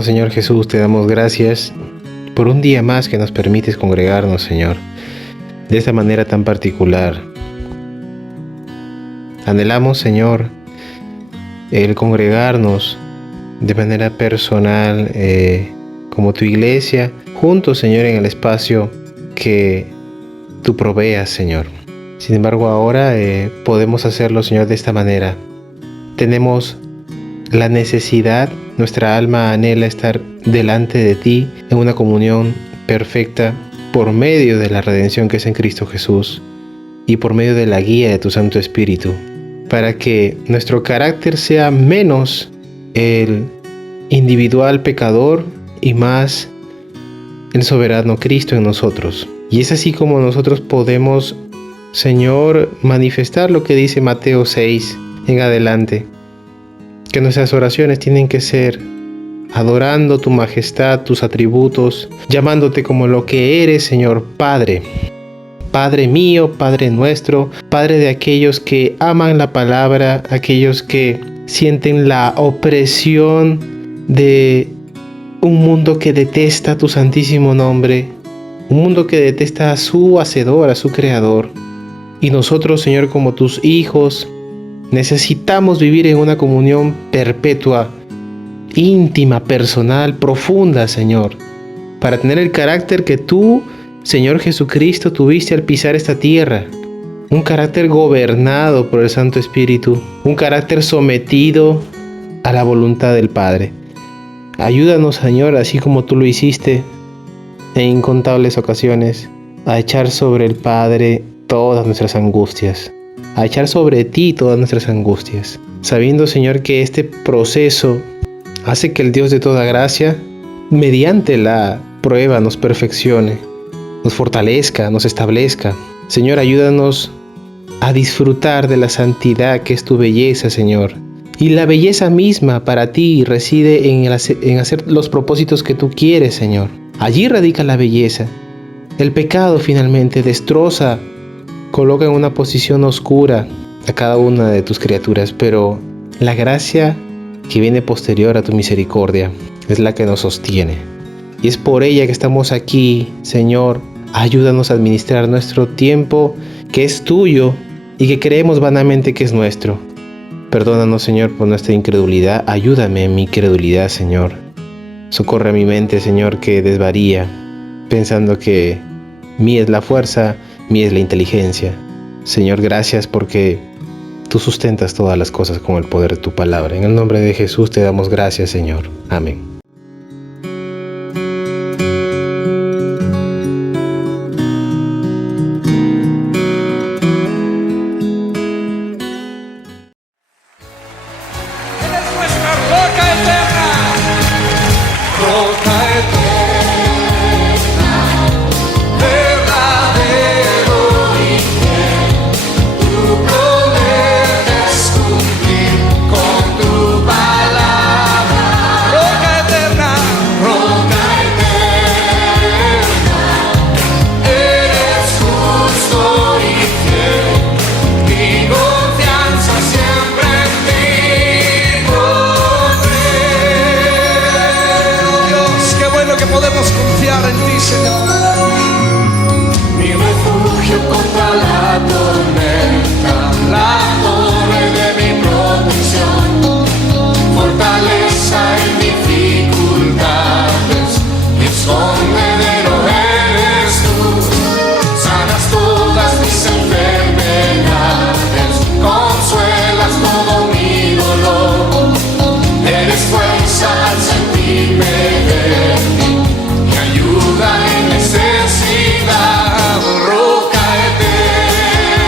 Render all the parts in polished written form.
Amado Señor Jesús, te damos gracias por un día más que nos permites congregarnos, Señor, de esta manera tan particular. Anhelamos, Señor, el congregarnos de manera personal, como tu iglesia, juntos, Señor, en el espacio que tú proveas, Señor. Sin embargo, ahora podemos hacerlo, Señor, de esta manera. Tenemos la necesidad, nuestra alma anhela estar delante de ti en una comunión perfecta por medio de la redención que es en Cristo Jesús y por medio de la guía de tu Santo Espíritu, para que nuestro carácter sea menos el individual pecador y más el soberano Cristo en nosotros. Y es así como nosotros podemos, Señor, manifestar lo que dice Mateo 6 en adelante, que nuestras oraciones tienen que ser adorando tu majestad, tus atributos, llamándote como lo que eres, Señor, Padre. Padre mío, Padre nuestro, Padre de aquellos que aman la palabra, aquellos que sienten la opresión de un mundo que detesta tu santísimo nombre, un mundo que detesta a su hacedor, a su creador. Y nosotros, Señor, como tus hijos, necesitamos vivir en una comunión perpetua, íntima, personal, profunda, Señor, para tener el carácter que tú, Señor Jesucristo, tuviste al pisar esta tierra. Un carácter gobernado por el Santo Espíritu, un carácter sometido a la voluntad del Padre. Ayúdanos, Señor, así como tú lo hiciste en incontables ocasiones, a echar sobre el Padre todas nuestras angustias, a echar sobre ti todas nuestras angustias, sabiendo, Señor, que este proceso hace que el Dios de toda gracia, mediante la prueba, nos perfeccione, nos fortalezca, nos establezca. Señor, ayúdanos a disfrutar de la santidad que es tu belleza, Señor. Y la belleza misma para ti reside en hacer los propósitos que tú quieres, Señor. Allí radica la belleza. El pecado finalmente destroza, coloca en una posición oscura a cada una de tus criaturas, pero la gracia que viene posterior a tu misericordia es la que nos sostiene. Y es por ella que estamos aquí, Señor. Ayúdanos a administrar nuestro tiempo, que es tuyo y que creemos vanamente que es nuestro. Perdónanos, Señor, por nuestra incredulidad. Ayúdame en mi credulidad, Señor. Socorre mi mente, Señor, que desvaría, pensando que mía es la fuerza, mía es la inteligencia. Señor, gracias porque tú sustentas todas las cosas con el poder de tu palabra. En el nombre de Jesús te damos gracias, Señor. Amén. Podemos confiar en ti, Señor. Mi refugio contra la tormenta, la torre de mi protección, fortaleza en dificultades, mi escondedero eres tú. Sanas todas mis enfermedades, consuelas todo mi dolor. Eres fuerza al sentirme débil, en necesidad, roca eterna.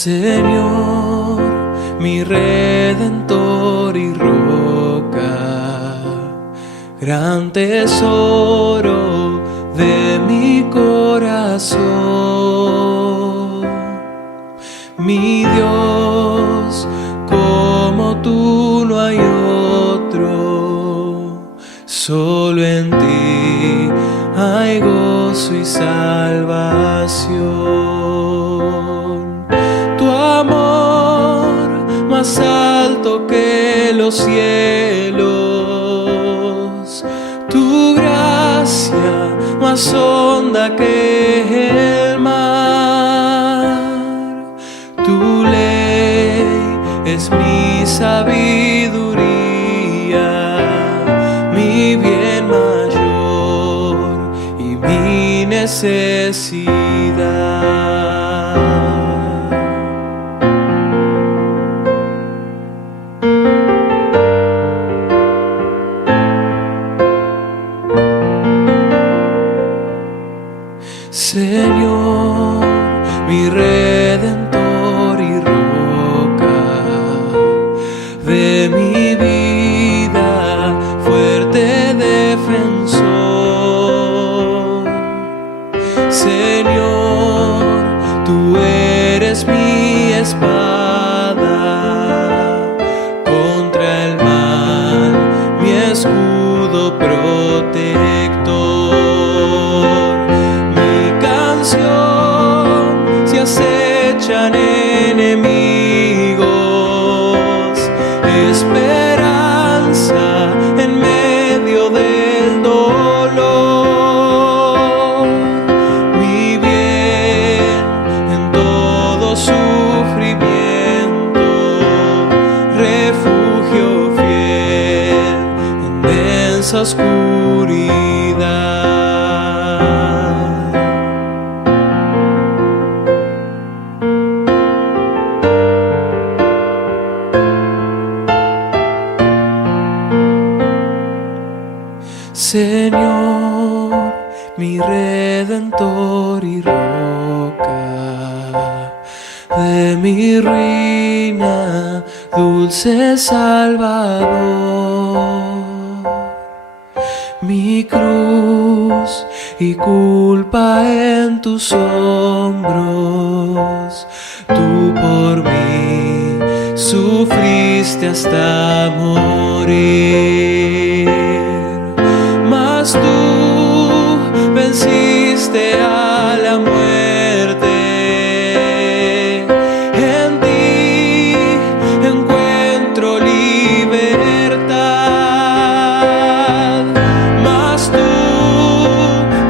Señor, mi Redentor y roca, gran tesoro de mi corazón. Mi Dios, como tú no hay otro, solo en ti hay gozo y salvación. Tu amor más alto que los cielos, tu gracia más honda que el mar, tu ley es mi sabiduría, mi bien mayor y mi necesidad. Señor, mi Redentor y roca de mi vida, fuerte defensor. Señor, tú eres mi espada contra el mal, mi escudo protector. Si acechan enemigos, esperanza en medio del dolor, mi bien en todo sufrimiento, refugio fiel en densa oscuridad. Señor, mi Redentor y roca de mi ruina, dulce Salvador, mi cruz y culpa en tus hombros, tú por mí sufriste hasta morir. Mas tú venciste a la muerte, en ti encuentro libertad. Mas tú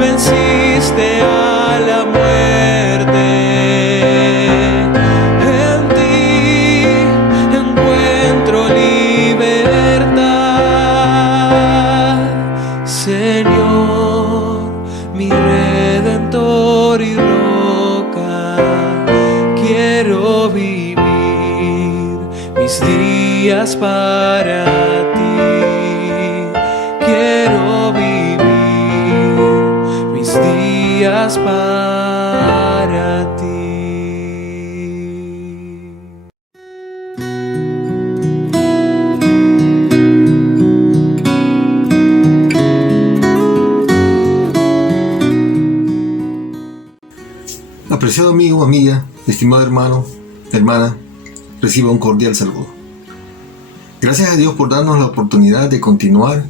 venciste a la muerte, en ti encuentro libertad. Señor, mi Redentor y roca, quiero vivir mis días para ti. Quiero vivir mis días para ti. Apreciado amigo, amiga, estimado hermano, hermana, reciba un cordial saludo. Gracias a Dios por darnos la oportunidad de continuar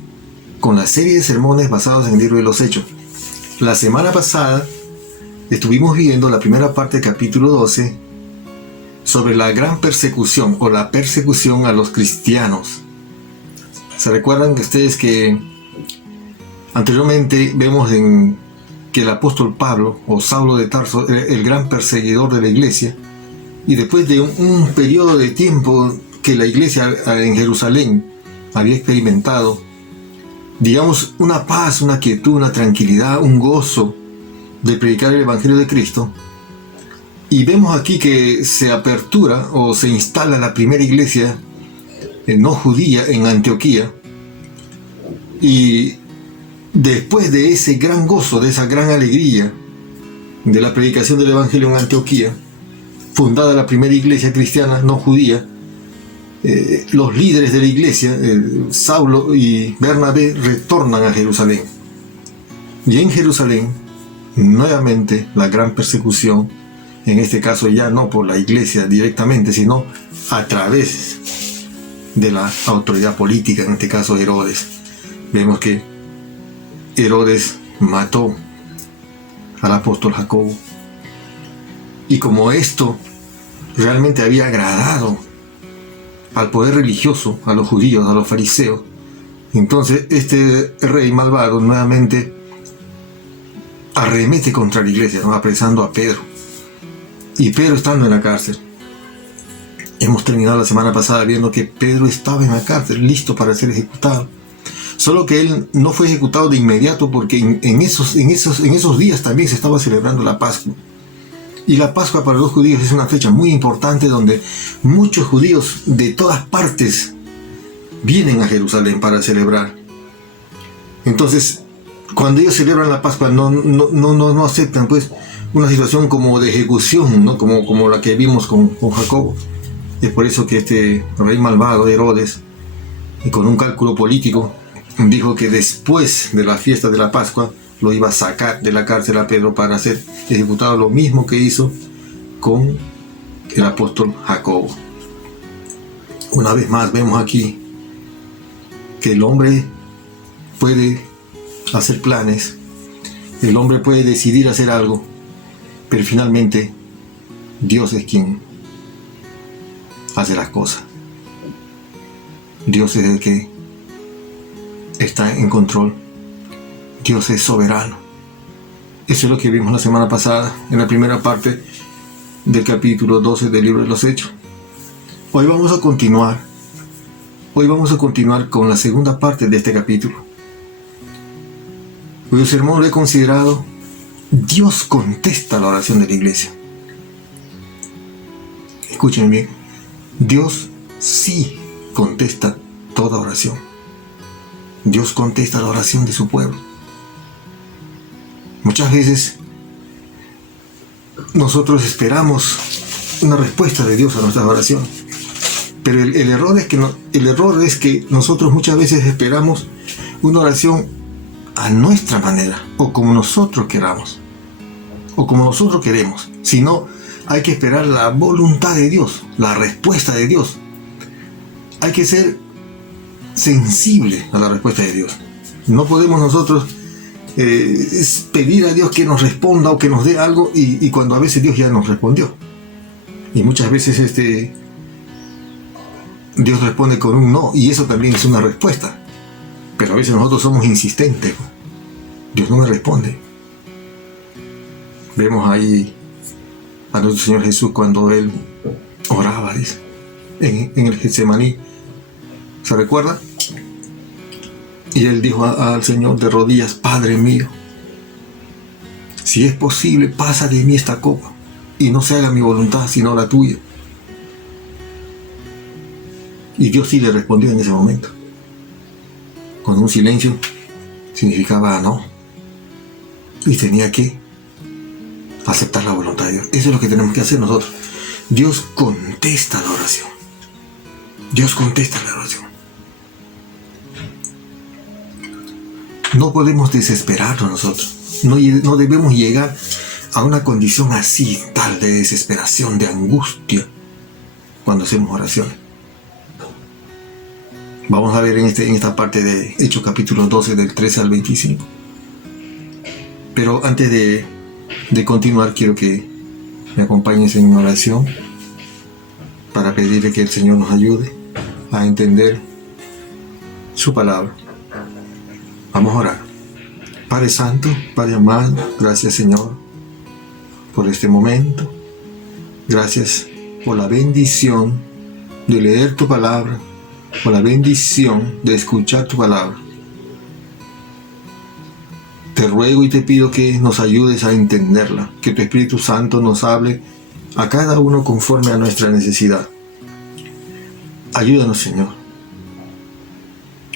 con la serie de sermones basados en el libro de los Hechos. La semana pasada estuvimos viendo la primera parte del capítulo 12 sobre la gran persecución o la persecución a los cristianos. ¿Se recuerdan ustedes que anteriormente vemos que el apóstol Pablo o Saulo de Tarso era el gran perseguidor de la iglesia, y después de un periodo de tiempo que la iglesia en Jerusalén había experimentado, digamos, una paz, una quietud, una tranquilidad, un gozo de predicar el Evangelio de Cristo, y vemos aquí que se apertura o se instala la primera iglesia no judía en Antioquía, y después de ese gran gozo, de esa gran alegría de la predicación del Evangelio en Antioquía, fundada la primera iglesia cristiana no judía, los líderes de la iglesia, Saulo y Bernabé, retornan a Jerusalén. Y en Jerusalén, nuevamente, la gran persecución, en este caso ya no por la iglesia directamente, sino a través de la autoridad política, en este caso Herodes. Vemos que Herodes mató al apóstol Jacobo. Y como esto realmente había agradado al poder religioso, a los judíos, a los fariseos, entonces este rey malvado nuevamente arremete contra la iglesia, ¿no? Apresando a Pedro. Y Pedro estando en la cárcel. Hemos terminado la semana pasada viendo que Pedro estaba en la cárcel, listo para ser ejecutado. Solo que él no fue ejecutado de inmediato porque en esos días también se estaba celebrando la Pascua. Y la Pascua para los judíos es una fecha muy importante donde muchos judíos de todas partes vienen a Jerusalén para celebrar. Entonces, cuando ellos celebran la Pascua no aceptan pues una situación como de ejecución, ¿no? como la que vimos con Jacobo. Es por eso que este rey malvado, Herodes, y con un cálculo político, dijo que después de la fiesta de la Pascua lo iba a sacar de la cárcel a Pedro para ser ejecutado, lo mismo que hizo con el apóstol Jacobo. Una vez más vemos aquí que el hombre puede hacer planes, el hombre puede decidir hacer algo, pero finalmente Dios es quien hace las cosas. Dios es el que está en control. Dios es soberano. Eso es lo que vimos la semana pasada en la primera parte del capítulo 12 del libro de los Hechos. Hoy vamos a continuar con la segunda parte de este capítulo, cuyo sermón lo he considerado Dios contesta la oración de la iglesia. Escuchen bien, Dios sí contesta toda oración. Dios contesta la oración de su pueblo. Muchas veces nosotros esperamos una respuesta de Dios a nuestras oraciones, pero el error es que nosotros muchas veces esperamos una oración a nuestra manera, o como nosotros queramos, o como nosotros queremos. Sino hay que esperar la voluntad de Dios, la respuesta de Dios. Hay que ser sensible a la respuesta de Dios. No podemos nosotros pedir a Dios que nos responda o que nos dé algo y cuando a veces Dios ya nos respondió. Y muchas veces Dios responde con un no, y eso también es una respuesta. Pero a veces nosotros somos insistentes. Dios no me responde. Vemos ahí a nuestro Señor Jesús cuando Él oraba, dice, en el Getsemaní. ¿Se recuerda? Y Él dijo al Señor de rodillas: Padre mío, si es posible, pasa de mí esta copa, y no se haga mi voluntad sino la tuya. Y Dios sí le respondió en ese momento. Con un silencio significaba no. Y tenía que aceptar la voluntad de Dios. Eso es lo que tenemos que hacer nosotros. Dios contesta la oración. Dios contesta la oración. No podemos desesperarnos nosotros. No debemos llegar a una condición así, tal de desesperación, de angustia, cuando hacemos oraciones. Vamos a ver en esta parte de Hechos capítulo 12 del 13 al 25. Pero antes de continuar, quiero que me acompañes en una oración para pedirle que el Señor nos ayude a entender su palabra. Vamos a orar. Padre Santo, Padre amado, gracias Señor por este momento. Gracias por la bendición de leer tu palabra, por la bendición de escuchar tu palabra. Te ruego y te pido que nos ayudes a entenderla, que tu Espíritu Santo nos hable a cada uno conforme a nuestra necesidad. Ayúdanos, Señor.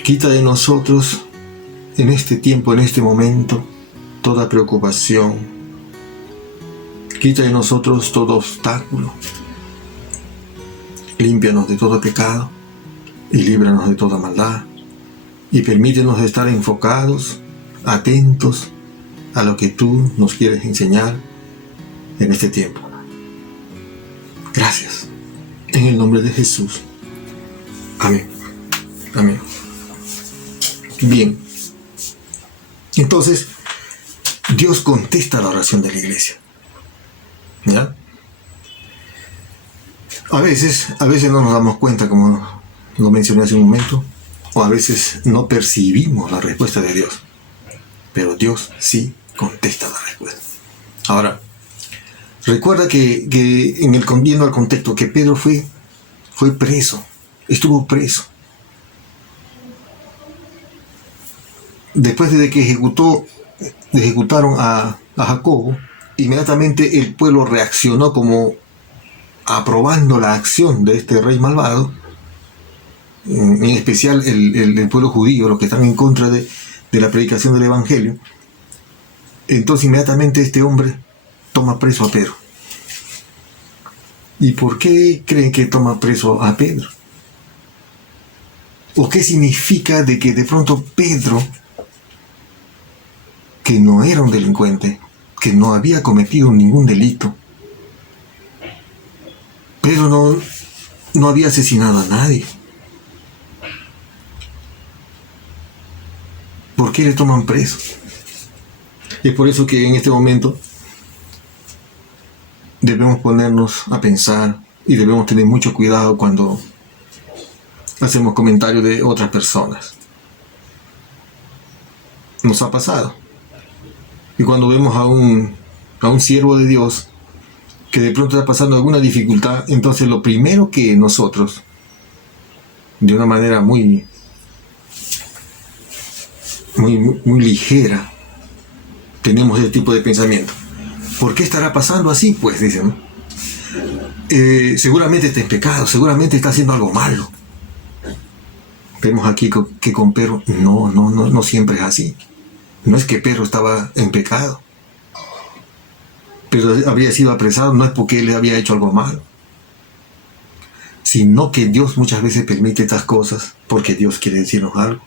Quita de nosotros en este tiempo, en este momento, toda preocupación. Quita de nosotros todo obstáculo. Límpianos de todo pecado y líbranos de toda maldad. Y permítenos estar enfocados, atentos a lo que tú nos quieres enseñar en este tiempo. Gracias. En el nombre de Jesús. Amén. Amén. Bien. Entonces, Dios contesta la oración de la iglesia. ¿Ya? A veces no nos damos cuenta, como lo mencioné hace un momento, o a veces no percibimos la respuesta de Dios. Pero Dios sí contesta la respuesta. Ahora, recuerda que viendo al contexto, que Pedro fue preso, estuvo preso. Después de que ejecutaron a Jacobo, inmediatamente el pueblo reaccionó como aprobando la acción de este rey malvado, en especial el pueblo judío, los que están en contra de la predicación del Evangelio. Entonces inmediatamente este hombre toma preso a Pedro. ¿Y por qué creen que toma preso a Pedro? ¿O qué significa de que de pronto Pedro, que no era un delincuente, que no había cometido ningún delito, Pedro no había asesinado a nadie, ¿por qué le toman preso? Y es por eso que en este momento debemos ponernos a pensar y debemos tener mucho cuidado cuando hacemos comentarios de otras personas. Nos ha pasado. Y cuando vemos a un siervo de Dios que de pronto está pasando alguna dificultad, entonces lo primero que nosotros, de una manera muy ligera, tenemos ese tipo de pensamiento. ¿Por qué estará pasando así? Pues dicen, seguramente está en pecado, seguramente está haciendo algo malo. Vemos aquí que con Pedro no siempre es así. No es que Pedro estaba en pecado, pero habría sido apresado, no es porque él había hecho algo malo, sino que Dios muchas veces permite estas cosas porque Dios quiere decirnos algo.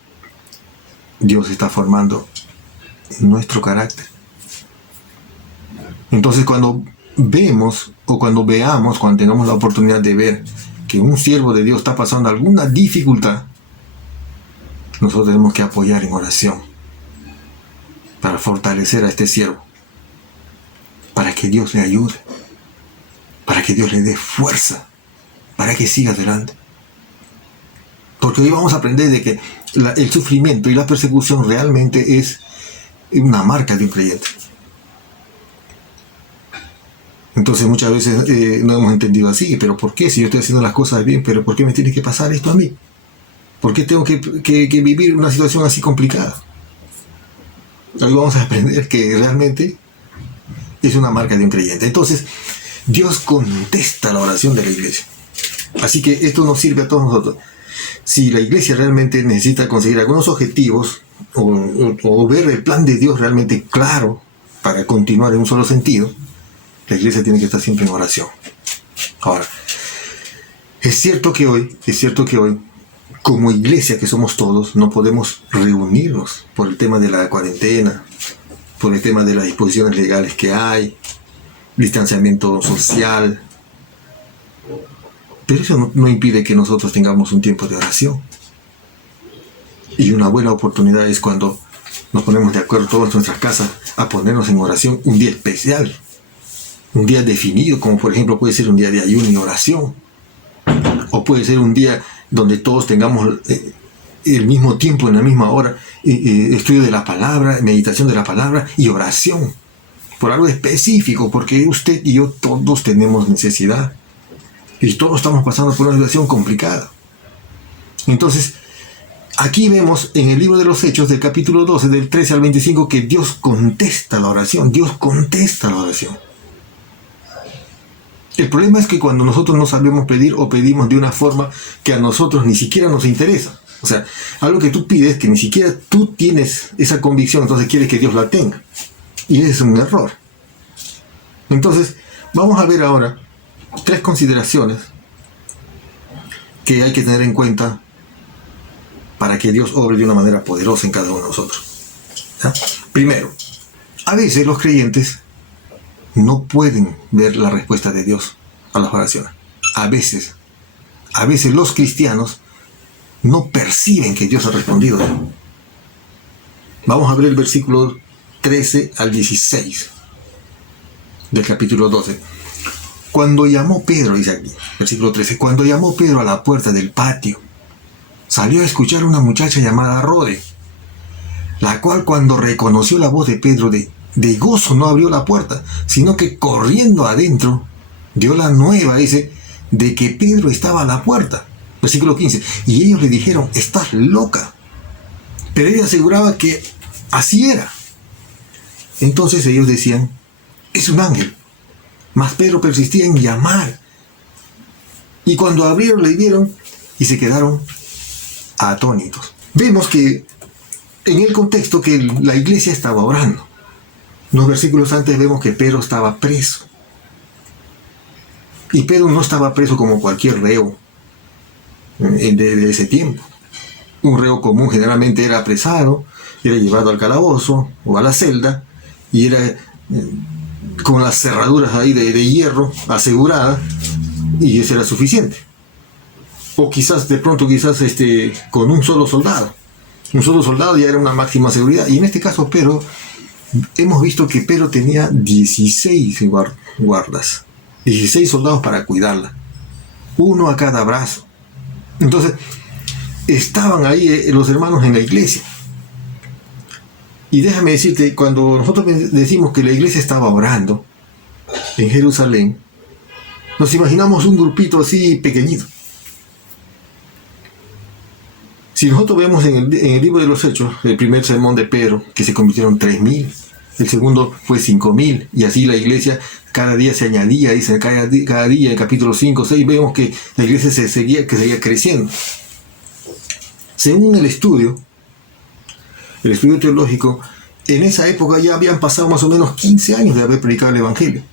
Dios está formando nuestro carácter. Entonces cuando vemos o cuando veamos, cuando tengamos la oportunidad de ver que un siervo de Dios está pasando alguna dificultad, nosotros tenemos que apoyar en oración para fortalecer a este siervo, para que Dios le ayude, para que Dios le dé fuerza, para que siga adelante. Porque hoy vamos a aprender de que el sufrimiento y la persecución realmente es una marca de un creyente. Entonces muchas veces no hemos entendido así, pero ¿por qué? Si yo estoy haciendo las cosas bien, pero ¿por qué me tiene que pasar esto a mí? ¿Por qué tengo que vivir una situación así complicada? Hoy vamos a aprender que realmente es una marca de un creyente. Entonces, Dios contesta la oración de la iglesia. Así que esto nos sirve a todos nosotros. Si la iglesia realmente necesita conseguir algunos objetivos o ver el plan de Dios realmente claro para continuar en un solo sentido, la iglesia tiene que estar siempre en oración. Ahora, es cierto que hoy, como iglesia que somos todos, no podemos reunirnos por el tema de la cuarentena, por el tema de las disposiciones legales que hay, distanciamiento social. Pero eso no impide que nosotros tengamos un tiempo de oración. Y una buena oportunidad es cuando nos ponemos de acuerdo todas nuestras casas a ponernos en oración un día especial, un día definido, como por ejemplo puede ser un día de ayuno y oración, o puede ser un día donde todos tengamos el mismo tiempo, en la misma hora, estudio de la palabra, meditación de la palabra y oración, por algo específico, porque usted y yo todos tenemos necesidad, y todos estamos pasando por una situación complicada. Entonces, aquí vemos en el libro de los Hechos, del capítulo 12, del 13 al 25, que Dios contesta la oración, Dios contesta la oración. El problema es que cuando nosotros no sabemos pedir o pedimos de una forma que a nosotros ni siquiera nos interesa. O sea, algo que tú pides que ni siquiera tú tienes esa convicción, entonces quieres que Dios la tenga. Y ese es un error. Entonces, Vamos a ver ahora 3 consideraciones que hay que tener en cuenta para que Dios obre de una manera poderosa en cada uno de nosotros. ¿Ya? Primero, a veces los creyentes no pueden ver la respuesta de Dios a las oraciones. A veces los cristianos no perciben que Dios ha respondido. Vamos a ver el versículo 13 al 16 del capítulo 12. Cuando llamó Pedro, dice aquí, versículo 13, cuando llamó Pedro a la puerta del patio, salió a escuchar a una muchacha llamada Rode, la cual cuando reconoció la voz de Pedro de gozo no abrió la puerta, sino que corriendo adentro dio la nueva, dice, de que Pedro estaba a la puerta. Versículo 15, y ellos le dijeron, estás loca. Pero ella aseguraba que así era. Entonces ellos decían, es un ángel. Mas Pedro persistía en llamar. Y cuando abrieron, le vieron y se quedaron atónitos. Vemos que en el contexto que la iglesia estaba orando. Unos versículos antes vemos que Pedro estaba preso. Y Pedro no estaba preso como cualquier reo de ese tiempo. Un reo común generalmente era apresado, era llevado al calabozo o a la celda y era con las cerraduras ahí de hierro aseguradas, y eso era suficiente. O quizás de pronto con un solo soldado. Un solo soldado ya era una máxima seguridad. Y en este caso Pedro, hemos visto que Pedro tenía 16 guardas, 16 soldados para cuidarla, uno a cada brazo. Entonces estaban ahí los hermanos en la iglesia. Y déjame decirte, cuando nosotros decimos que la iglesia estaba orando en Jerusalén, nos imaginamos un grupito así pequeñito. Si nosotros vemos en el libro de los Hechos, el primer sermón de Pedro, que se convirtieron 3.000, el segundo fue 5.000, y así la iglesia cada día se añadía, dice, cada día, en el capítulo 5, 6, vemos que la iglesia seguía creciendo. Según el estudio teológico, en esa época ya habían pasado más o menos 15 años de haber predicado el Evangelio.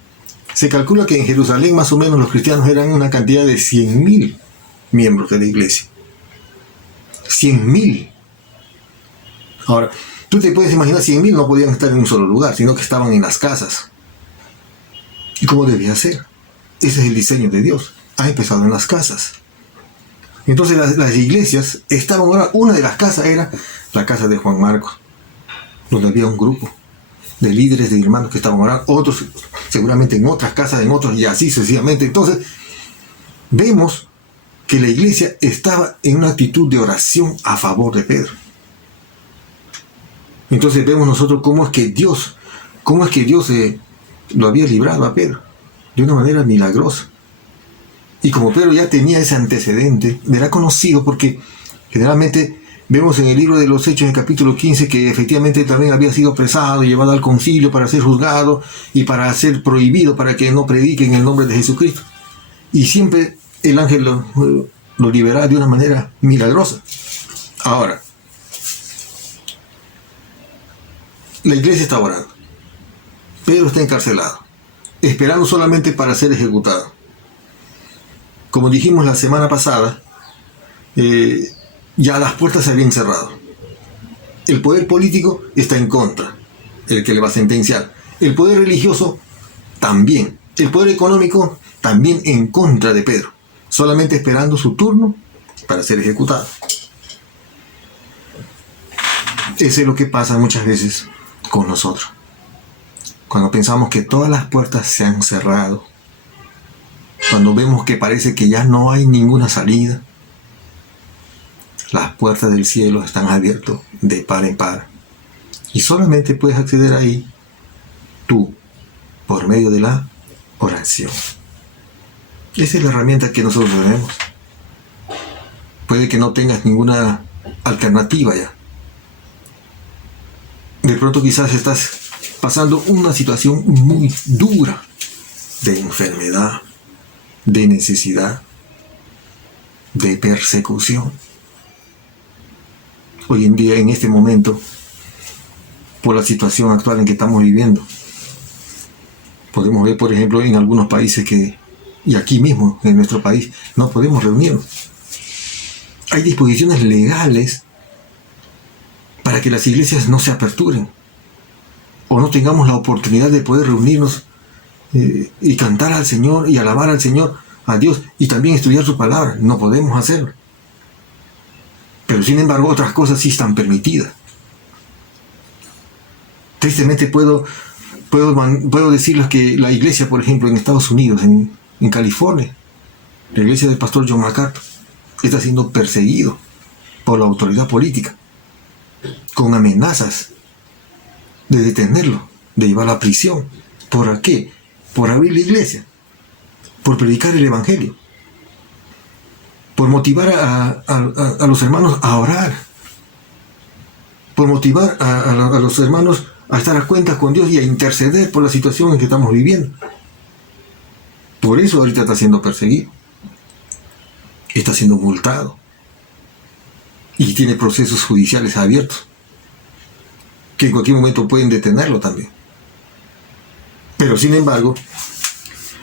Se calcula que en Jerusalén más o menos los cristianos eran una cantidad de 100.000 miembros de la iglesia. 100.000. Ahora, tú te puedes imaginar, 100.000 no podían estar en un solo lugar, sino que estaban en las casas. ¿Y cómo debía ser? Ese es el diseño de Dios. Ha empezado en las casas. Entonces las iglesias estaban ahora, una de las casas era la casa de Juan Marcos, donde había un grupo de líderes, de hermanos que estaban orando, otros seguramente en otras casas, en otros, y así sucesivamente. Entonces vemos que la iglesia estaba en una actitud de oración a favor de Pedro. Entonces vemos nosotros cómo es que Dios lo había librado a Pedro de una manera milagrosa. Y como Pedro ya tenía ese antecedente, era conocido porque generalmente vemos en el libro de los Hechos, en el capítulo 15, que efectivamente también había sido apresado y llevado al concilio para ser juzgado y para ser prohibido, para que no predique en el nombre de Jesucristo. Y siempre el ángel lo liberaba de una manera milagrosa. Ahora, la iglesia está orando. Pedro está encarcelado, esperando solamente para ser ejecutado. Como dijimos la semana pasada, ya las puertas se habían cerrado. El poder político está en contra, el que le va a sentenciar. El poder religioso también. El poder económico también en contra de Pedro, solamente esperando su turno para ser ejecutado. Eso es lo que pasa muchas veces con nosotros. Cuando pensamos que todas las puertas se han cerrado, cuando vemos que parece que ya no hay ninguna salida, las puertas del cielo están abiertas de par en par. Y solamente puedes acceder ahí tú, por medio de la oración. Esa es la herramienta que nosotros tenemos. Puede que no tengas ninguna alternativa ya. De pronto quizás estás pasando una situación muy dura de enfermedad, de necesidad, de persecución. Hoy en día, en este momento, por la situación actual en que estamos viviendo, Podemos ver, por ejemplo, en algunos países y aquí mismo, en nuestro país, no podemos reunirnos. Hay disposiciones legales para que las iglesias no se aperturen o no tengamos la oportunidad de poder reunirnos y cantar al Señor y alabar al Señor, a Dios, y también estudiar su palabra. No podemos hacerlo. Pero sin embargo, otras cosas sí están permitidas. Tristemente puedo decirles que la iglesia, por ejemplo, en Estados Unidos, en California, la iglesia del pastor John MacArthur, está siendo perseguido por la autoridad política, con amenazas de detenerlo, de llevarlo a prisión. ¿Por qué? Por abrir la iglesia, por predicar el evangelio, por motivar a los hermanos a orar, por motivar a los hermanos a estar a cuentas con Dios y a interceder por la situación en que estamos viviendo. Por eso ahorita está siendo perseguido, está siendo multado y tiene procesos judiciales abiertos que en cualquier momento pueden detenerlo también. Pero sin embargo,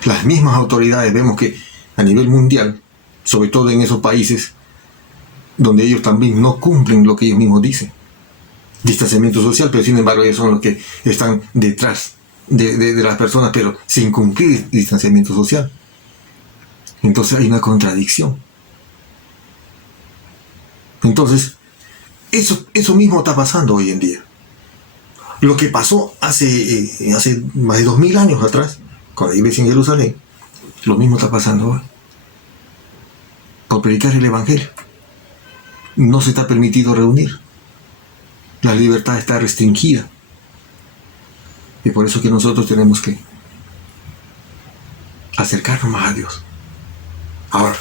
las mismas autoridades, vemos que a nivel mundial, sobre todo en esos países donde ellos también no cumplen lo que ellos mismos dicen, distanciamiento social, pero sin embargo ellos son los que están detrás de las personas, pero sin cumplir distanciamiento social. Entonces hay una contradicción. Entonces, eso mismo está pasando hoy en día. Lo que pasó hace más de 2000 años atrás, con la iglesia en Jerusalén, lo mismo está pasando hoy. Por predicar el evangelio, no se está permitido reunir. La libertad está restringida. Y por eso que nosotros tenemos que acercarnos más a Dios. Ahora,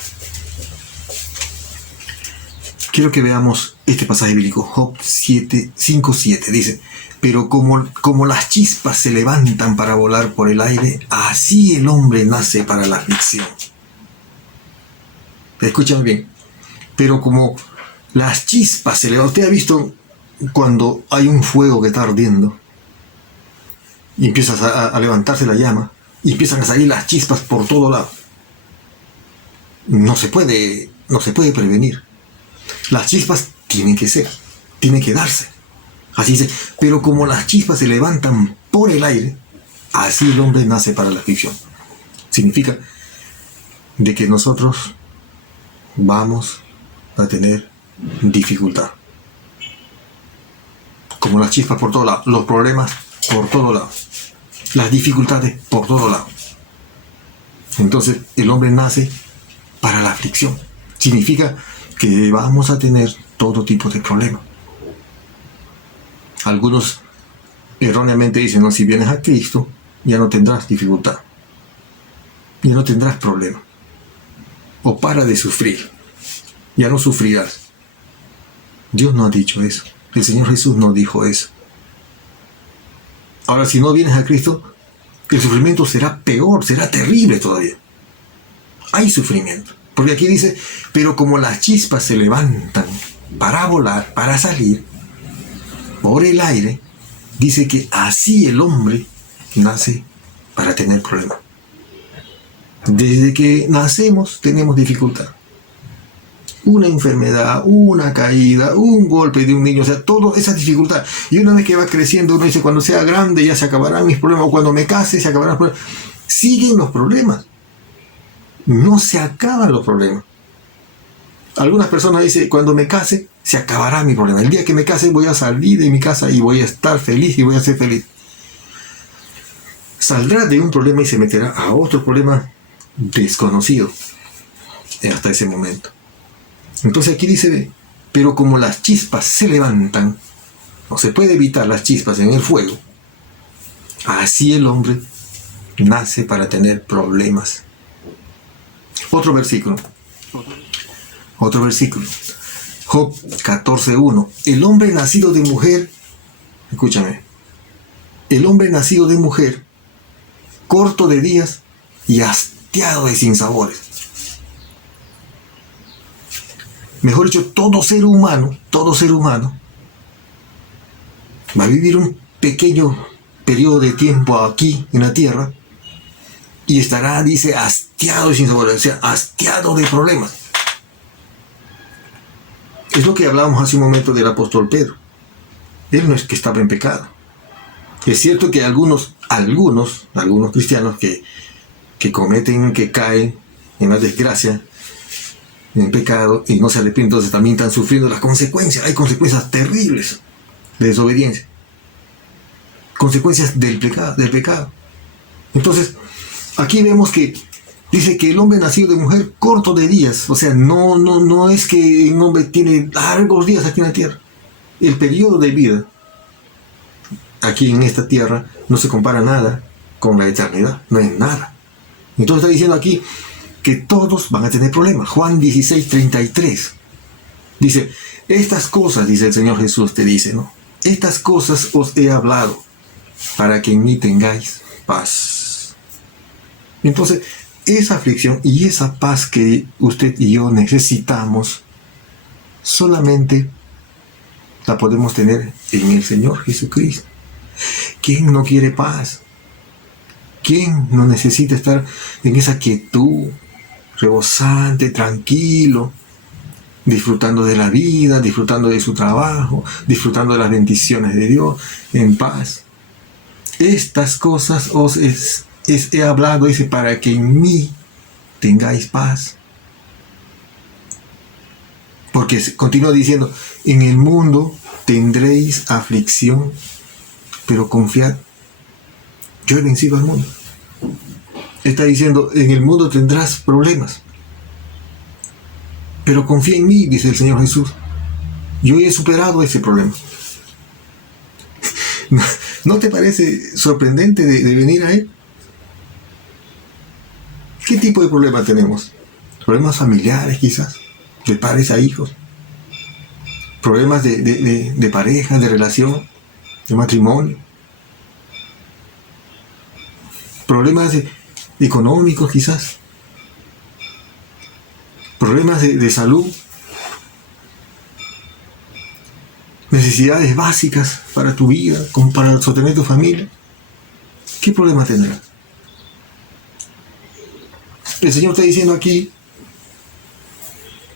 quiero que veamos este pasaje bíblico, Job 5:7. Dice: pero como las chispas se levantan para volar por el aire, así el hombre nace para la aflicción. Escuchen bien. Pero como las chispas se levantan. ¿Usted ha visto cuando hay un fuego que está ardiendo y empiezas a levantarse la llama y empiezan a salir las chispas por todo lado? No se puede prevenir. Las chispas tienen que darse. Así dice: pero como las chispas se levantan por el aire, así el hombre nace para la aflicción. Significa de que nosotros vamos a tener dificultad. Como las chispas por todos lados, los problemas por todos lados, las dificultades por todos lados. Entonces el hombre nace para la aflicción. Significa que vamos a tener todo tipo de problemas. Algunos erróneamente dicen: no, si vienes a Cristo ya no tendrás dificultad, ya no tendrás problema, o para de sufrir, ya no sufrirás. Dios no ha dicho eso. El Señor Jesús no dijo eso. Ahora, si no vienes a Cristo, el sufrimiento será peor, será terrible todavía. Hay sufrimiento. Porque aquí dice: pero como las chispas se levantan para volar, para salir por el aire, dice que así el hombre nace para tener problemas. Desde que nacemos tenemos dificultad. Una enfermedad, una caída, un golpe de un niño, o sea, toda esa dificultad. Y una vez que va creciendo, uno dice: cuando sea grande ya se acabarán mis problemas, o cuando me case se acabarán los problemas. Siguen los problemas. No se acaban los problemas. Algunas personas dicen: cuando me case se acabará mi problema. El día que me case voy a salir de mi casa y voy a estar feliz y voy a ser feliz. Saldrá de un problema y se meterá a otro problema desconocido hasta ese momento. Entonces aquí dice: pero como las chispas se levantan, no se puede evitar las chispas en el fuego, así el hombre nace para tener problemas. Otro versículo. Job 14:1. El hombre nacido de mujer, escúchame, el hombre nacido de mujer, corto de días y hastiado de sinsabores. Mejor dicho, todo ser humano va a vivir un pequeño periodo de tiempo aquí en la tierra y estará, dice, hastiado y sin sabor, o sea, hastiado de problemas. Es lo que hablábamos hace un momento del apóstol Pedro. Él no es que estaba en pecado. Es cierto que algunos cristianos que cometen, que caen en la desgracia, en pecado, y no se arrepienten, entonces también están sufriendo las consecuencias. Hay consecuencias terribles de desobediencia. Consecuencias del pecado. Entonces, aquí vemos que dice que el hombre nacido de mujer corto de días. O sea, no es que un hombre tiene largos días aquí en la tierra. El periodo de vida aquí en esta tierra no se compara nada con la eternidad. No es nada. Entonces está diciendo aquí que todos van a tener problemas. Juan 16:33 dice, estas cosas, dice el Señor Jesús, te dice, ¿no? Estas cosas os he hablado para que en mí tengáis paz. Entonces, esa aflicción y esa paz que usted y yo necesitamos, solamente la podemos tener en el Señor Jesucristo. ¿Quién no quiere paz? ¿Quién no necesita estar en esa quietud, rebosante, tranquilo, disfrutando de la vida, disfrutando de su trabajo, disfrutando de las bendiciones de Dios, en paz? Estas cosas os he hablado, dice, para que en mí tengáis paz. Porque continúa diciendo, en el mundo tendréis aflicción, pero confiad, yo he vencido al mundo. Está diciendo, en el mundo tendrás problemas, pero confía en mí, dice el Señor Jesús. Yo he superado ese problema. ¿No te parece sorprendente de venir a Él? ¿Qué tipo de problemas tenemos? Problemas familiares, quizás, de padres a hijos. Problemas de pareja, de relación, de matrimonio. Problemas económicos, quizás. Problemas de salud. Necesidades básicas para tu vida, como para sostener tu familia. ¿Qué problema tendrás? El Señor está diciendo aquí,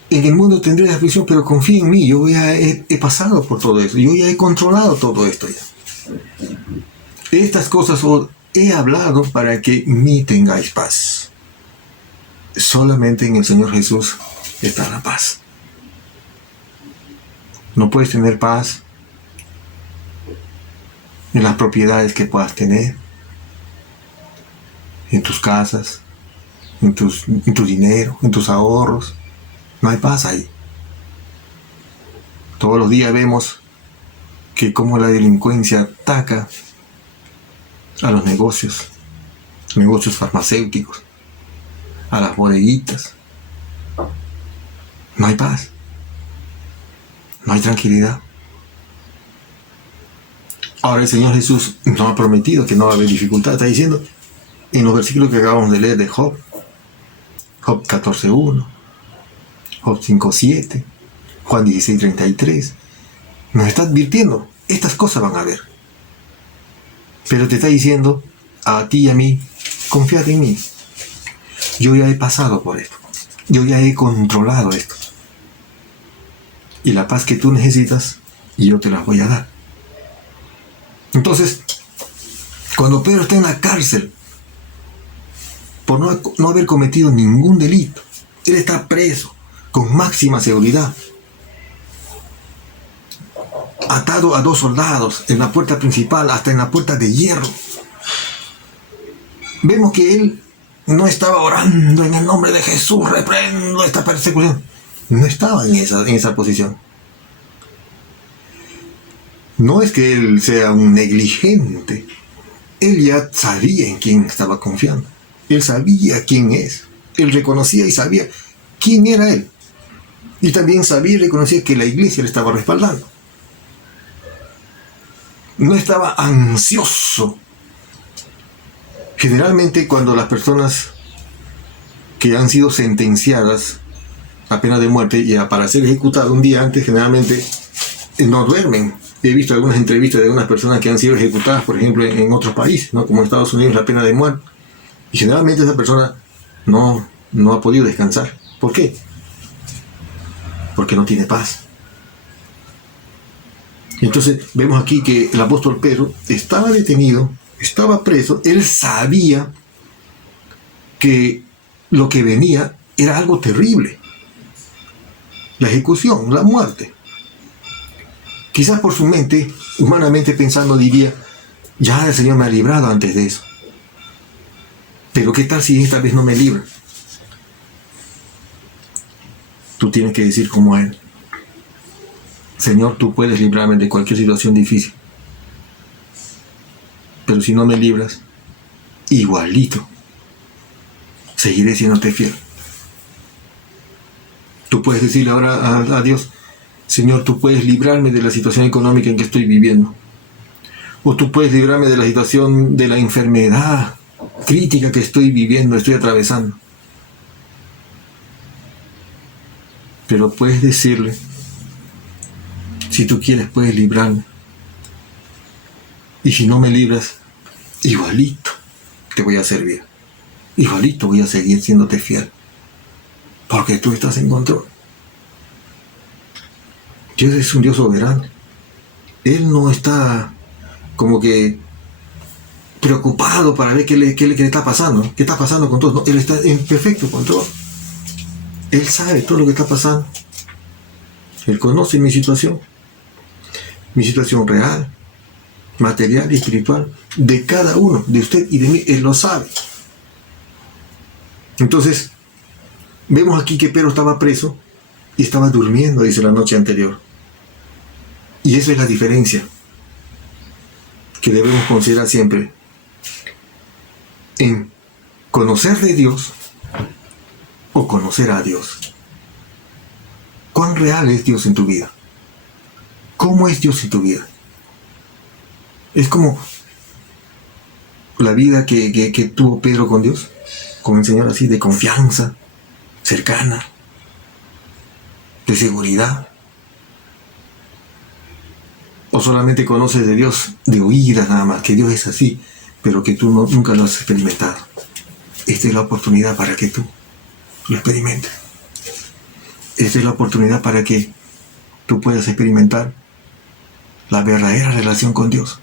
en el mundo tendré aflicción, pero confía en mí, yo ya he pasado por todo eso, yo ya he controlado todo esto ya. Estas cosas os he hablado para que en mí tengáis paz. Solamente en el Señor Jesús está la paz. No puedes tener paz en las propiedades que puedas tener, en tus casas, en tu dinero, en tus ahorros. No hay paz ahí. Todos los días vemos que cómo la delincuencia ataca a los negocios farmacéuticos, a las bodeguitas. No hay paz. No hay tranquilidad. Ahora el Señor Jesús nos ha prometido que no va a haber dificultad. Está diciendo en los versículos que acabamos de leer de Job 14:1, Job 5:7, Juan 16:33, nos está advirtiendo, estas cosas van a haber. Pero te está diciendo a ti y a mí, confía en mí. Yo ya he pasado por esto. Yo ya he controlado esto. Y la paz que tú necesitas, yo te la voy a dar. Entonces, cuando Pedro está en la cárcel, por no haber cometido ningún delito, él está preso con máxima seguridad, atado a 2 soldados en la puerta principal, hasta en la puerta de hierro. Vemos que él no estaba orando en el nombre de Jesús, reprendo esta persecución. No estaba en esa posición. No es que él sea un negligente. Él ya sabía en quién estaba confiando. Él sabía quién es. Él reconocía y sabía quién era él. Y también sabía y reconocía que la iglesia le estaba respaldando. No estaba ansioso. Generalmente cuando las personas que han sido sentenciadas a pena de muerte y para ser ejecutado un día antes, generalmente no duermen. He visto algunas entrevistas de algunas personas que han sido ejecutadas, por ejemplo, en otros países, ¿no? Como en Estados Unidos, la pena de muerte. Y generalmente esa persona no ha podido descansar. ¿Por qué? Porque no tiene paz. Entonces vemos aquí que el apóstol Pedro estaba detenido, estaba preso, él sabía que lo que venía era algo terrible. La ejecución, la muerte. Quizás por su mente, humanamente pensando, diría, ya el Señor me ha librado antes de eso. Pero ¿qué tal si esta vez no me libra? Tú tienes que decir como a Él: Señor, tú puedes librarme de cualquier situación difícil. Pero si no me libras, igualito, seguiré siéndote fiel. Tú puedes decirle ahora a Dios: Señor, tú puedes librarme de la situación económica en que estoy viviendo. O tú puedes librarme de la situación de la enfermedad crítica que estoy viviendo, estoy atravesando. Pero puedes decirle: si tú quieres, puedes librarme. Y si no me libras, igualito te voy a servir. Igualito voy a seguir siéndote fiel. Porque tú estás en control. Dios es un Dios soberano. Él no está como que preocupado para ver qué le está pasando. ¿Qué está pasando con todo? No, Él está en perfecto control. Él sabe todo lo que está pasando. Él conoce mi situación real, material y espiritual, de cada uno, de usted y de mí. Él lo sabe. Entonces, vemos aquí que Pedro estaba preso y estaba durmiendo, dice, la noche anterior. Y esa es la diferencia que debemos considerar siempre en conocer de Dios o conocer a Dios. ¿Cuán real es Dios en tu vida? ¿Cómo es Dios en tu vida? Es como la vida que tuvo Pedro con Dios, con el Señor, así de confianza, cercana, de seguridad. O solamente conoces de Dios de oídas nada más, que Dios es así, pero que tú nunca lo has experimentado. Esta es la oportunidad para que tú lo experimentes. Esta es la oportunidad para que tú puedas experimentar la verdadera relación con Dios.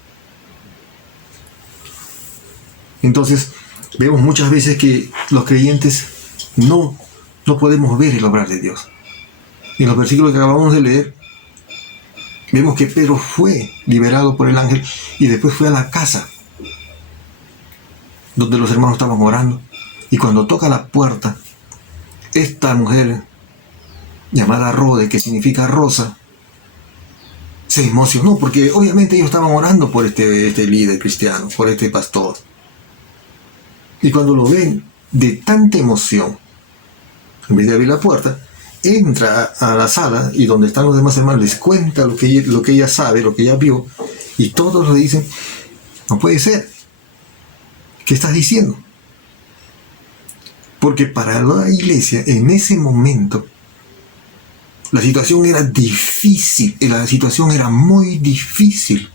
Entonces, vemos muchas veces que los creyentes no podemos ver el obrar de Dios. En los versículos que acabamos de leer, vemos que Pedro fue liberado por el ángel y después fue a la casa donde los hermanos estaban orando. Y cuando toca la puerta, esta mujer llamada Rode, que significa rosa, se emocionó porque obviamente ellos estaban orando por este líder cristiano, por este pastor. Y cuando lo ven de tanta emoción, en vez de abrir la puerta, entra a la sala y donde están los demás hermanos les cuenta lo que ella sabe, lo que ella vio, y todos le dicen: no puede ser, ¿qué estás diciendo? Porque para la iglesia en ese momento la situación era difícil, la situación era muy difícil.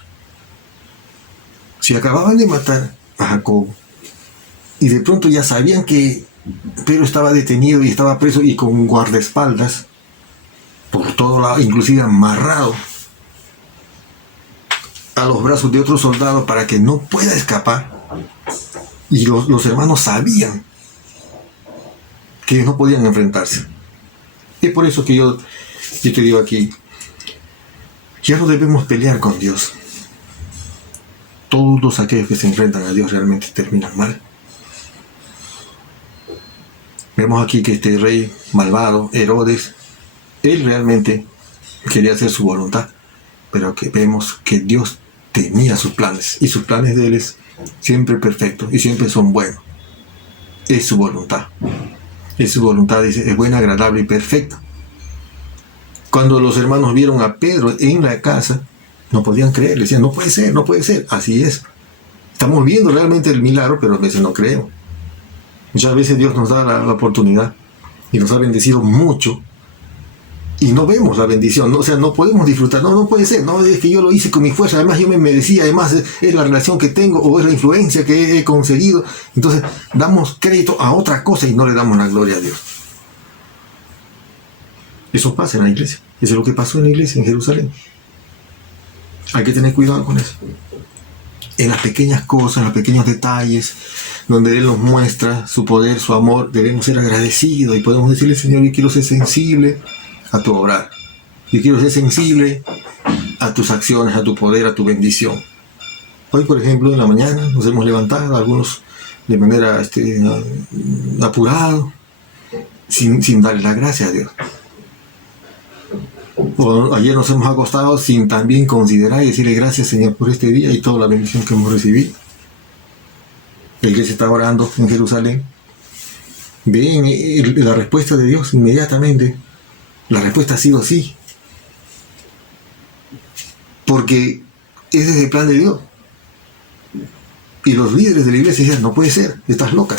Si acababan de matar a Jacobo y de pronto ya sabían que Pedro estaba detenido y estaba preso y con guardaespaldas por todo lado, inclusive amarrado a los brazos de otros soldados para que no pueda escapar, y los hermanos sabían que ellos no podían enfrentarse. Es por eso que yo te digo aquí, ya no debemos pelear con Dios. Todos aquellos que se enfrentan a Dios realmente terminan mal. Vemos aquí que este rey malvado, Herodes, él realmente quería hacer su voluntad, pero que vemos que Dios tenía sus planes, y sus planes de él es siempre perfectos y siempre son buenos. Es su voluntad. Es su voluntad, dice, es buena, agradable y perfecta. Cuando los hermanos vieron a Pedro en la casa, no podían creer, decían: no puede ser, no puede ser. Así es. Estamos viendo realmente el milagro, pero a veces no creemos. Muchas veces Dios nos da la oportunidad y nos ha bendecido mucho, y no vemos la bendición, ¿no? O sea, no podemos disfrutar, no puede ser, no es que yo lo hice con mi fuerza, además yo me merecía, además es la relación que tengo o es la influencia que he conseguido. Entonces damos crédito a otra cosa y no le damos la gloria a Dios. Eso pasa en la iglesia, eso es lo que pasó en la iglesia en Jerusalén. Hay que tener cuidado con eso. En las pequeñas cosas, en los pequeños detalles, donde Él nos muestra su poder, su amor, debemos ser agradecidos y podemos decirle: Señor, yo quiero ser sensible a tu obrar. Yo quiero ser sensible a tus acciones, a tu poder, a tu bendición. Hoy, por ejemplo, en la mañana nos hemos levantado, algunos de manera apurada, sin darle la gracia a Dios. O ayer nos hemos acostado sin también considerar y decirle: gracias, Señor, por este día y toda la bendición que hemos recibido. La iglesia está orando en Jerusalén. Ven la respuesta de Dios inmediatamente. La respuesta ha sido sí. Porque ese es el plan de Dios. Y los líderes de la iglesia decían: no puede ser, estás loca.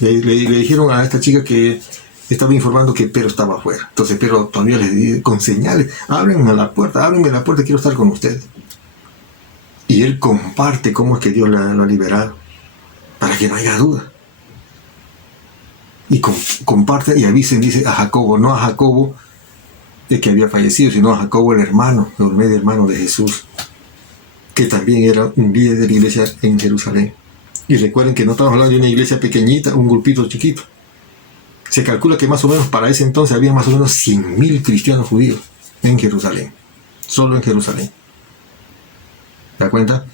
Le dijeron a esta chica que estaba informando que Pedro estaba afuera. Entonces Pedro todavía les dice con señales: ábrenme la puerta, quiero estar con ustedes. Y él comparte cómo es que Dios lo ha liberado, para que no haya duda. Y comparte y avisen, dice a Jacobo, no a Jacobo el que había fallecido, sino a Jacobo el hermano, el medio hermano de Jesús, que también era un líder de la iglesia en Jerusalén. Y recuerden que no estamos hablando de una iglesia pequeñita, un grupito chiquito. Se calcula que más o menos para ese entonces había más o menos 100.000 cristianos judíos en Jerusalén, solo en Jerusalén. ¿Se da cuenta?